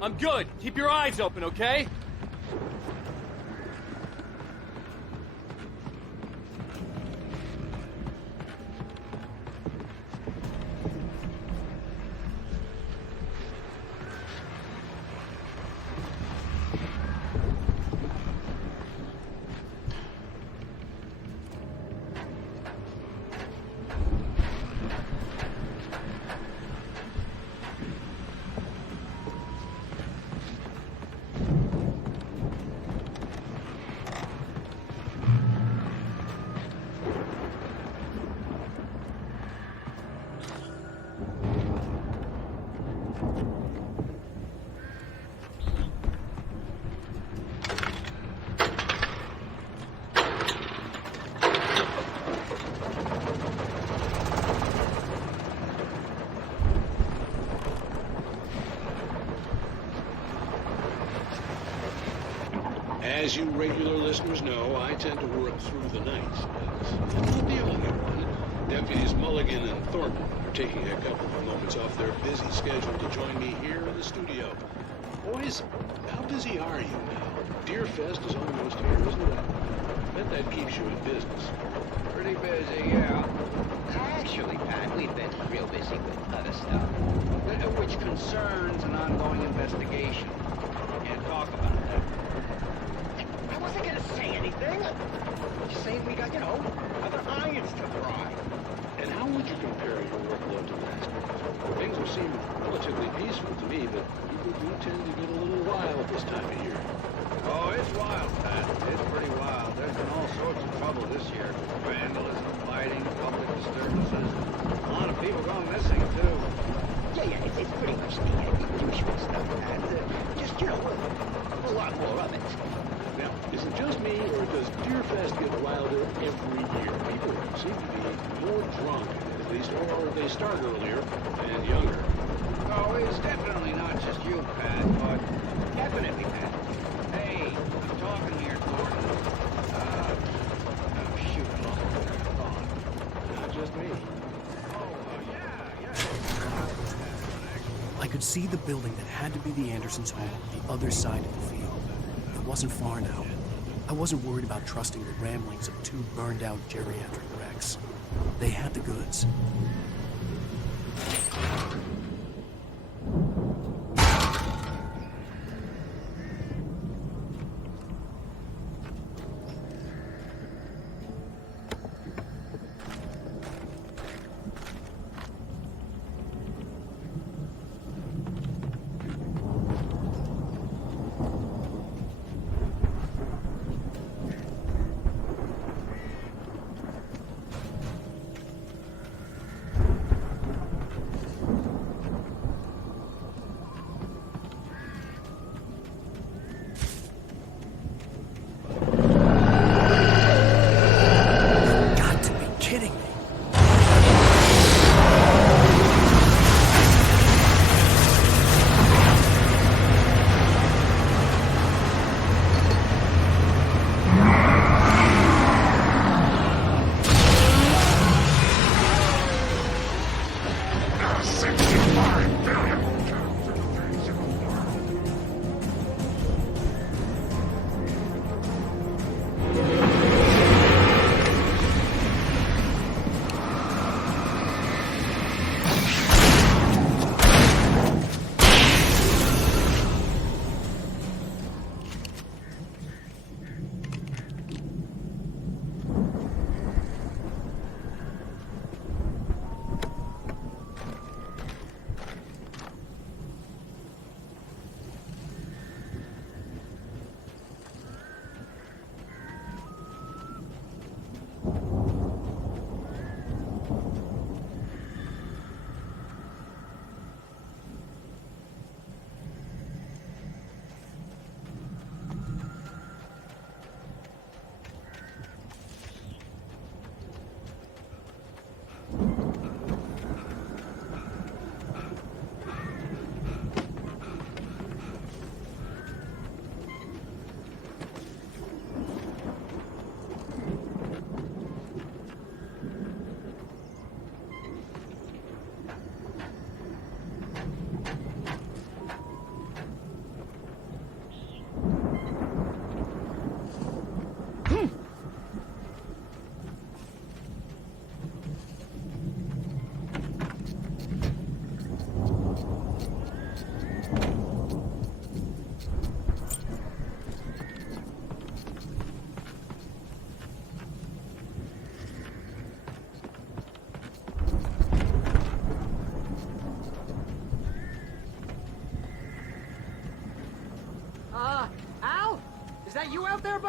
I'm good. Keep your eyes open, okay? As you regular listeners know, I tend to work through the night. But I'm not the only one. Deputies Mulligan and Thornton are taking a couple of moments off their busy schedule to join me here in the studio. Boys, how busy are you now? Deerfest is almost here, isn't it? Bet that keeps you in business. Pretty busy, yeah. Actually, Pat, we've been real busy with other stuff, which concerns an ongoing investigation. Can't talk about that. I wasn't gonna say anything. Just saying we got, other irons to fry. And how would you compare your workload to last week? Things have seemed relatively peaceful to me, but people do tend to get a little wild this time of year. Oh, it's wild, Pat. It's pretty wild. There's been all sorts of trouble this year. Vandalism, fighting, public disturbances. A lot of people gone missing, too. Yeah, it's pretty much the usual stuff, Pat. Just, a lot more of it. Now, is it just me, or does Deerfest get wilder every year? People seem to be more drunk, at least, or they start earlier and younger. Oh, it's definitely not just you, Pat, but definitely, Pat. Hey, I'm talking here, Thornton. Shoot, I lost my train of thought. Not just me. I could see the building that had to be the Andersons' home on the other side of the field. It wasn't far now. I wasn't worried about trusting the ramblings of two burned-out geriatric wrecks. They had the goods.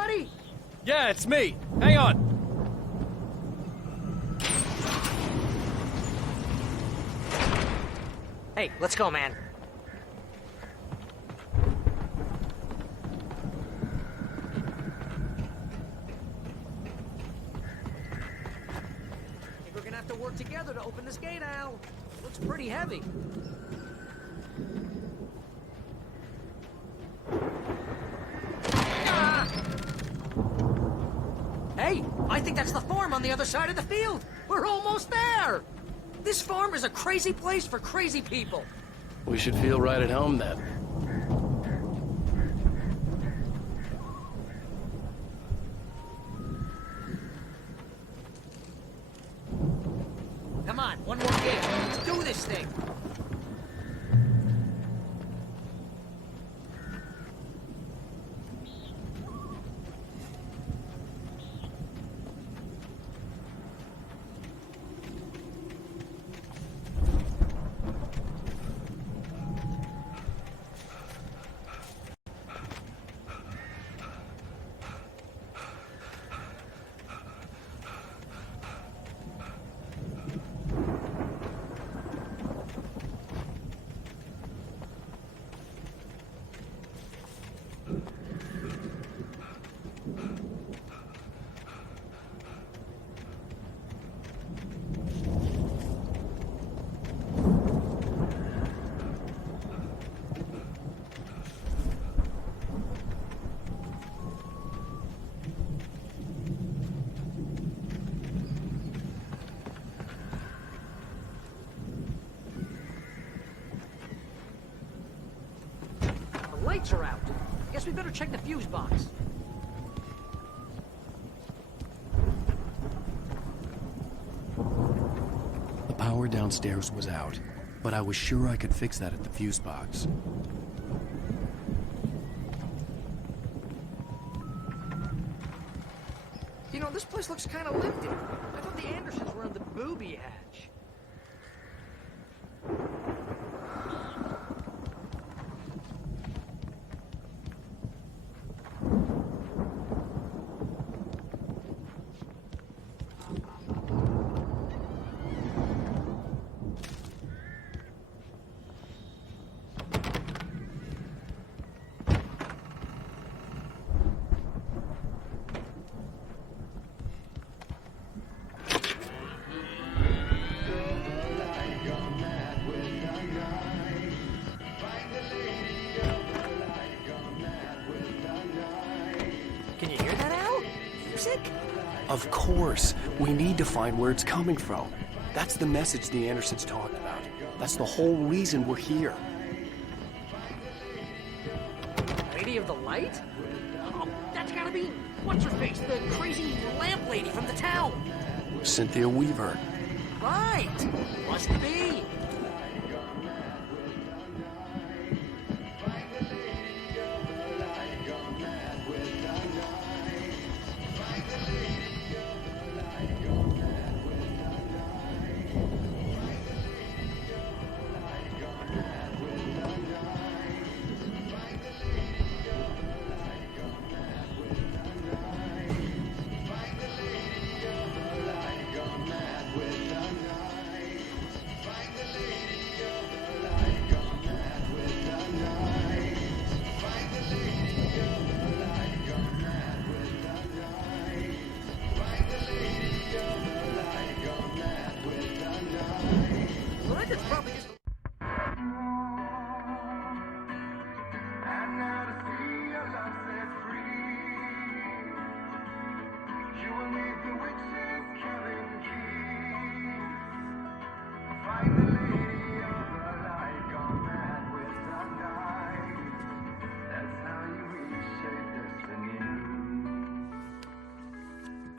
buddy? Yeah, it's me. Hang on. Hey, let's go, man. We're gonna have to work together to open this gate, Al. Looks pretty heavy. Ah! Hey, I think that's the farm on the other side of the field. We're almost there. This farm is a crazy place for crazy people. We should feel right at home then. Come on, one more game. Let's do this thing. Lights are out. Guess we better check the fuse box. The power downstairs was out, but I was sure I could fix that at the fuse box. You know, this place looks kind of lifted. I thought the Andersons were on the booby hatch. Can you hear that, Al? Music? Of course. We need to find where it's coming from. That's the message the Andersons talked about. That's the whole reason we're here. Lady of the Light? Oh, that's gotta be... What's-her-face? The crazy lamp lady from the town. Cynthia Weaver. Right. Must be.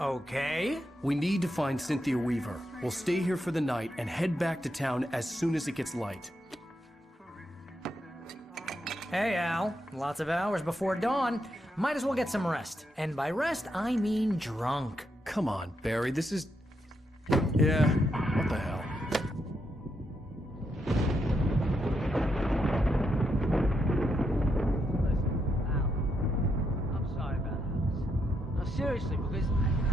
Okay. We need to find Cynthia Weaver. We'll stay here for the night and head back to town as soon as it gets light. Hey, Al. Lots of hours before dawn. Might as well get some rest. And by rest, I mean drunk. Come on, Barry, this is... Yeah, what the hell? I'm sorry about this. seriously, because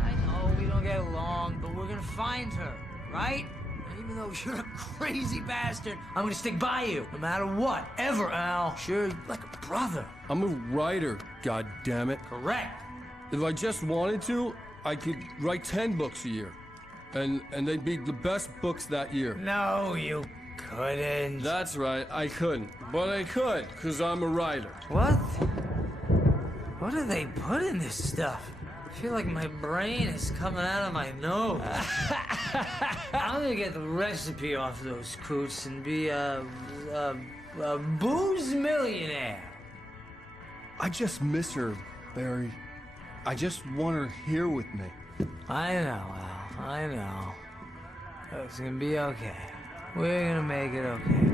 I know we don't get along, but we're gonna find her, right? And even though you're a crazy bastard, I'm gonna stick by you, no matter what, ever, Al. Sure, like a brother. I'm a writer, goddammit. Correct. If I just wanted to, I could write 10 books a year. And they'd be the best books that year. No, you couldn't. That's right, I couldn't. But I could, because I'm a writer. What? What do they put in this stuff? I feel like my brain is coming out of my nose. I'm gonna get the recipe off those coots and be a booze millionaire. I just miss her, Barry. I just want her here with me. I know, Al. I know. It's gonna be okay. We're gonna make it okay.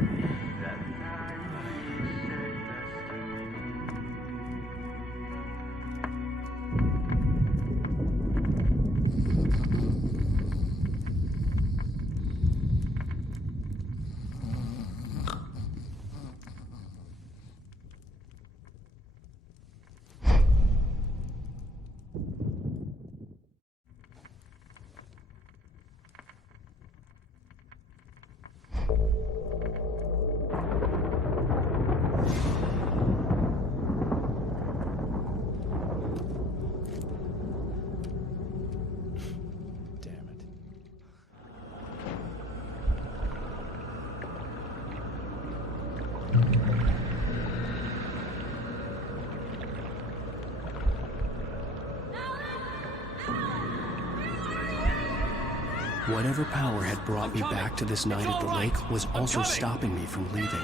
Whatever power had brought me back to this night at the lake was also stopping me from leaving.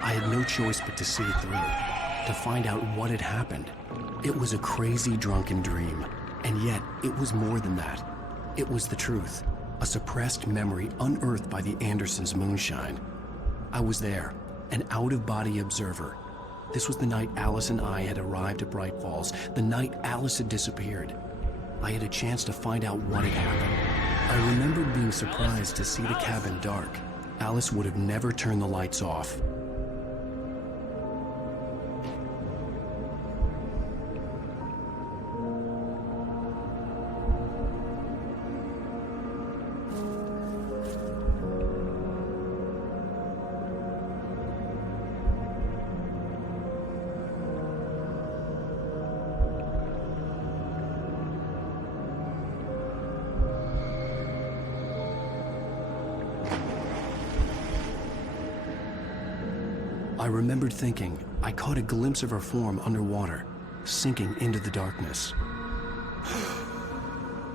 I had no choice but to see it through, to find out what had happened. It was a crazy, drunken dream, and yet it was more than that. It was the truth, a suppressed memory unearthed by the Andersons' moonshine. I was there, an out-of-body observer. This was the night Alice and I had arrived at Bright Falls, the night Alice had disappeared. I had a chance to find out what had happened. I remembered being surprised to see the cabin dark. Alice would have never turned the lights off. I remembered thinking I caught a glimpse of her form underwater, sinking into the darkness.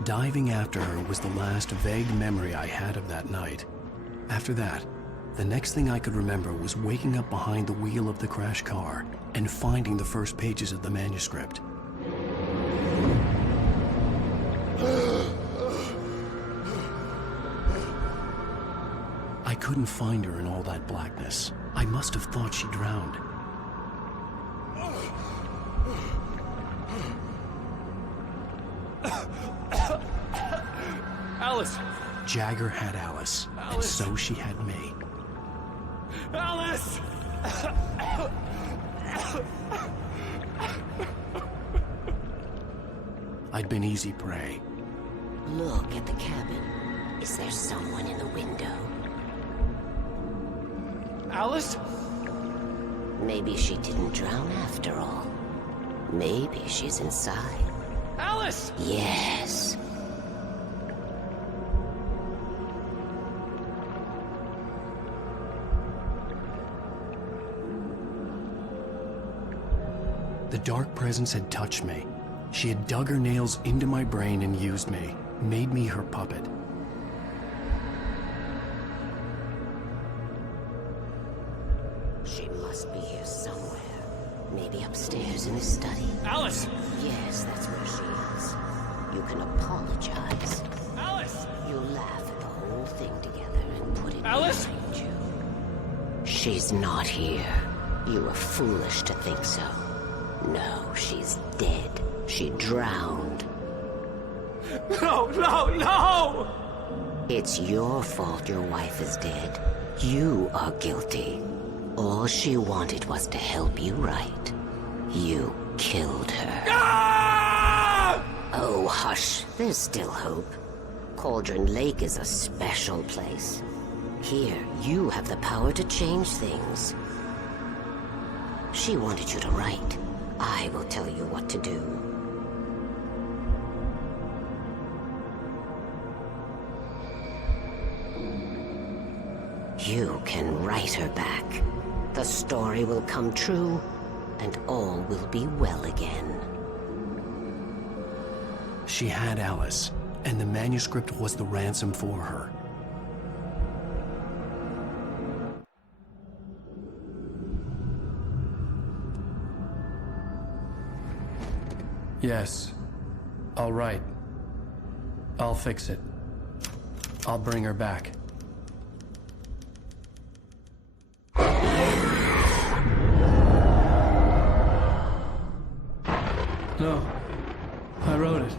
Diving after her was the last vague memory I had of that night. After that, the next thing I could remember was waking up behind the wheel of the crashed car and finding the first pages of the manuscript. I couldn't find her in all that blackness. I must have thought she drowned. Alice! Jagger had Alice, and so she had me. Alice! I'd been easy prey. Look at the cabin. Is there someone in the window? Alice? Maybe she didn't drown after all. Maybe she's inside. Alice! Yes. The dark presence had touched me. She had dug her nails into my brain and used me, made me her puppet. She must be here somewhere. Maybe upstairs in the study. Alice! Yes, that's where she is. You can apologize. Alice! You laugh at the whole thing together and put it Alice! behind you. She's not here. You were foolish to think so. No, she's dead. She drowned. No, no, no! It's your fault your wife is dead. You are guilty. All she wanted was to help you right. You killed her. Ah! Hush, there's still hope. Cauldron Lake is a special place. Here, you have the power to change things. She wanted you to write. I will tell you what to do. You can write her back. The story will come true, and all will be well again. She had Alice, and the manuscript was the ransom for her. Yes. All right. I'll fix it. I'll bring her back. No. I wrote it.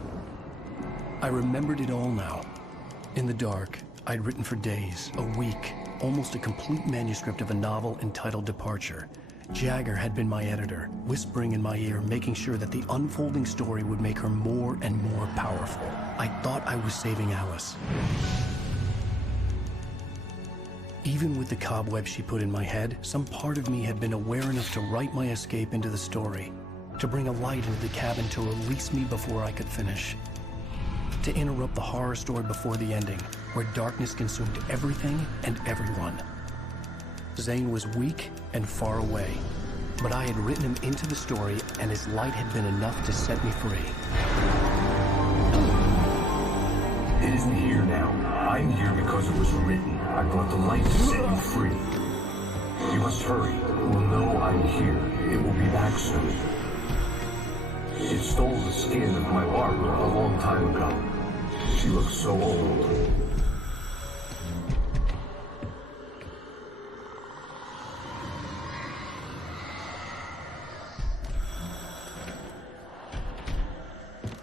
I remembered it all now. In the dark, I'd written for days, a week, almost a complete manuscript of a novel entitled Departure. Jagger had been my editor, whispering in my ear, making sure that the unfolding story would make her more and more powerful. I thought I was saving Alice. Even with the cobwebs she put in my head, some part of me had been aware enough to write my escape into the story, to bring a light into the cabin to release me before I could finish, to interrupt the horror story before the ending, where darkness consumed everything and everyone. Zane was weak and far away, but I had written him into the story, and his light had been enough to set me free. It isn't here now. I'm here because it was written. I brought the light to set you free. You must hurry. It will know I'm here. It will be back soon. It stole the skin of my Barbara a long time ago. She looks so old.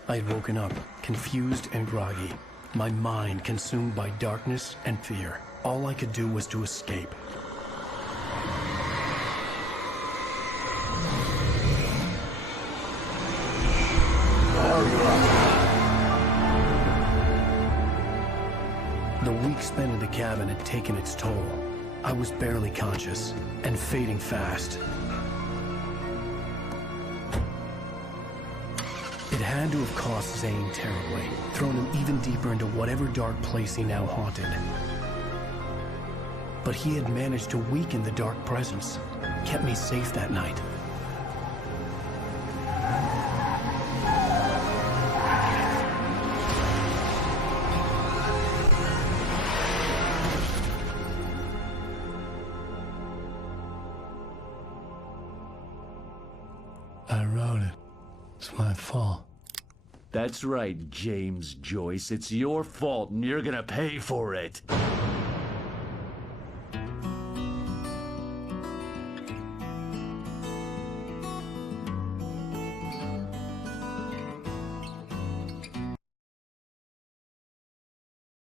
I had woken up, confused and groggy, my mind consumed by darkness and fear. All I could do was to escape. The week spent in the cabin had taken its toll. I was barely conscious, and fading fast. It had to have cost Zane terribly, thrown him even deeper into whatever dark place he now haunted. But he had managed to weaken the dark presence, kept me safe that night. I wrote it. It's my fault. That's right, James Joyce. It's your fault, and you're gonna pay for it.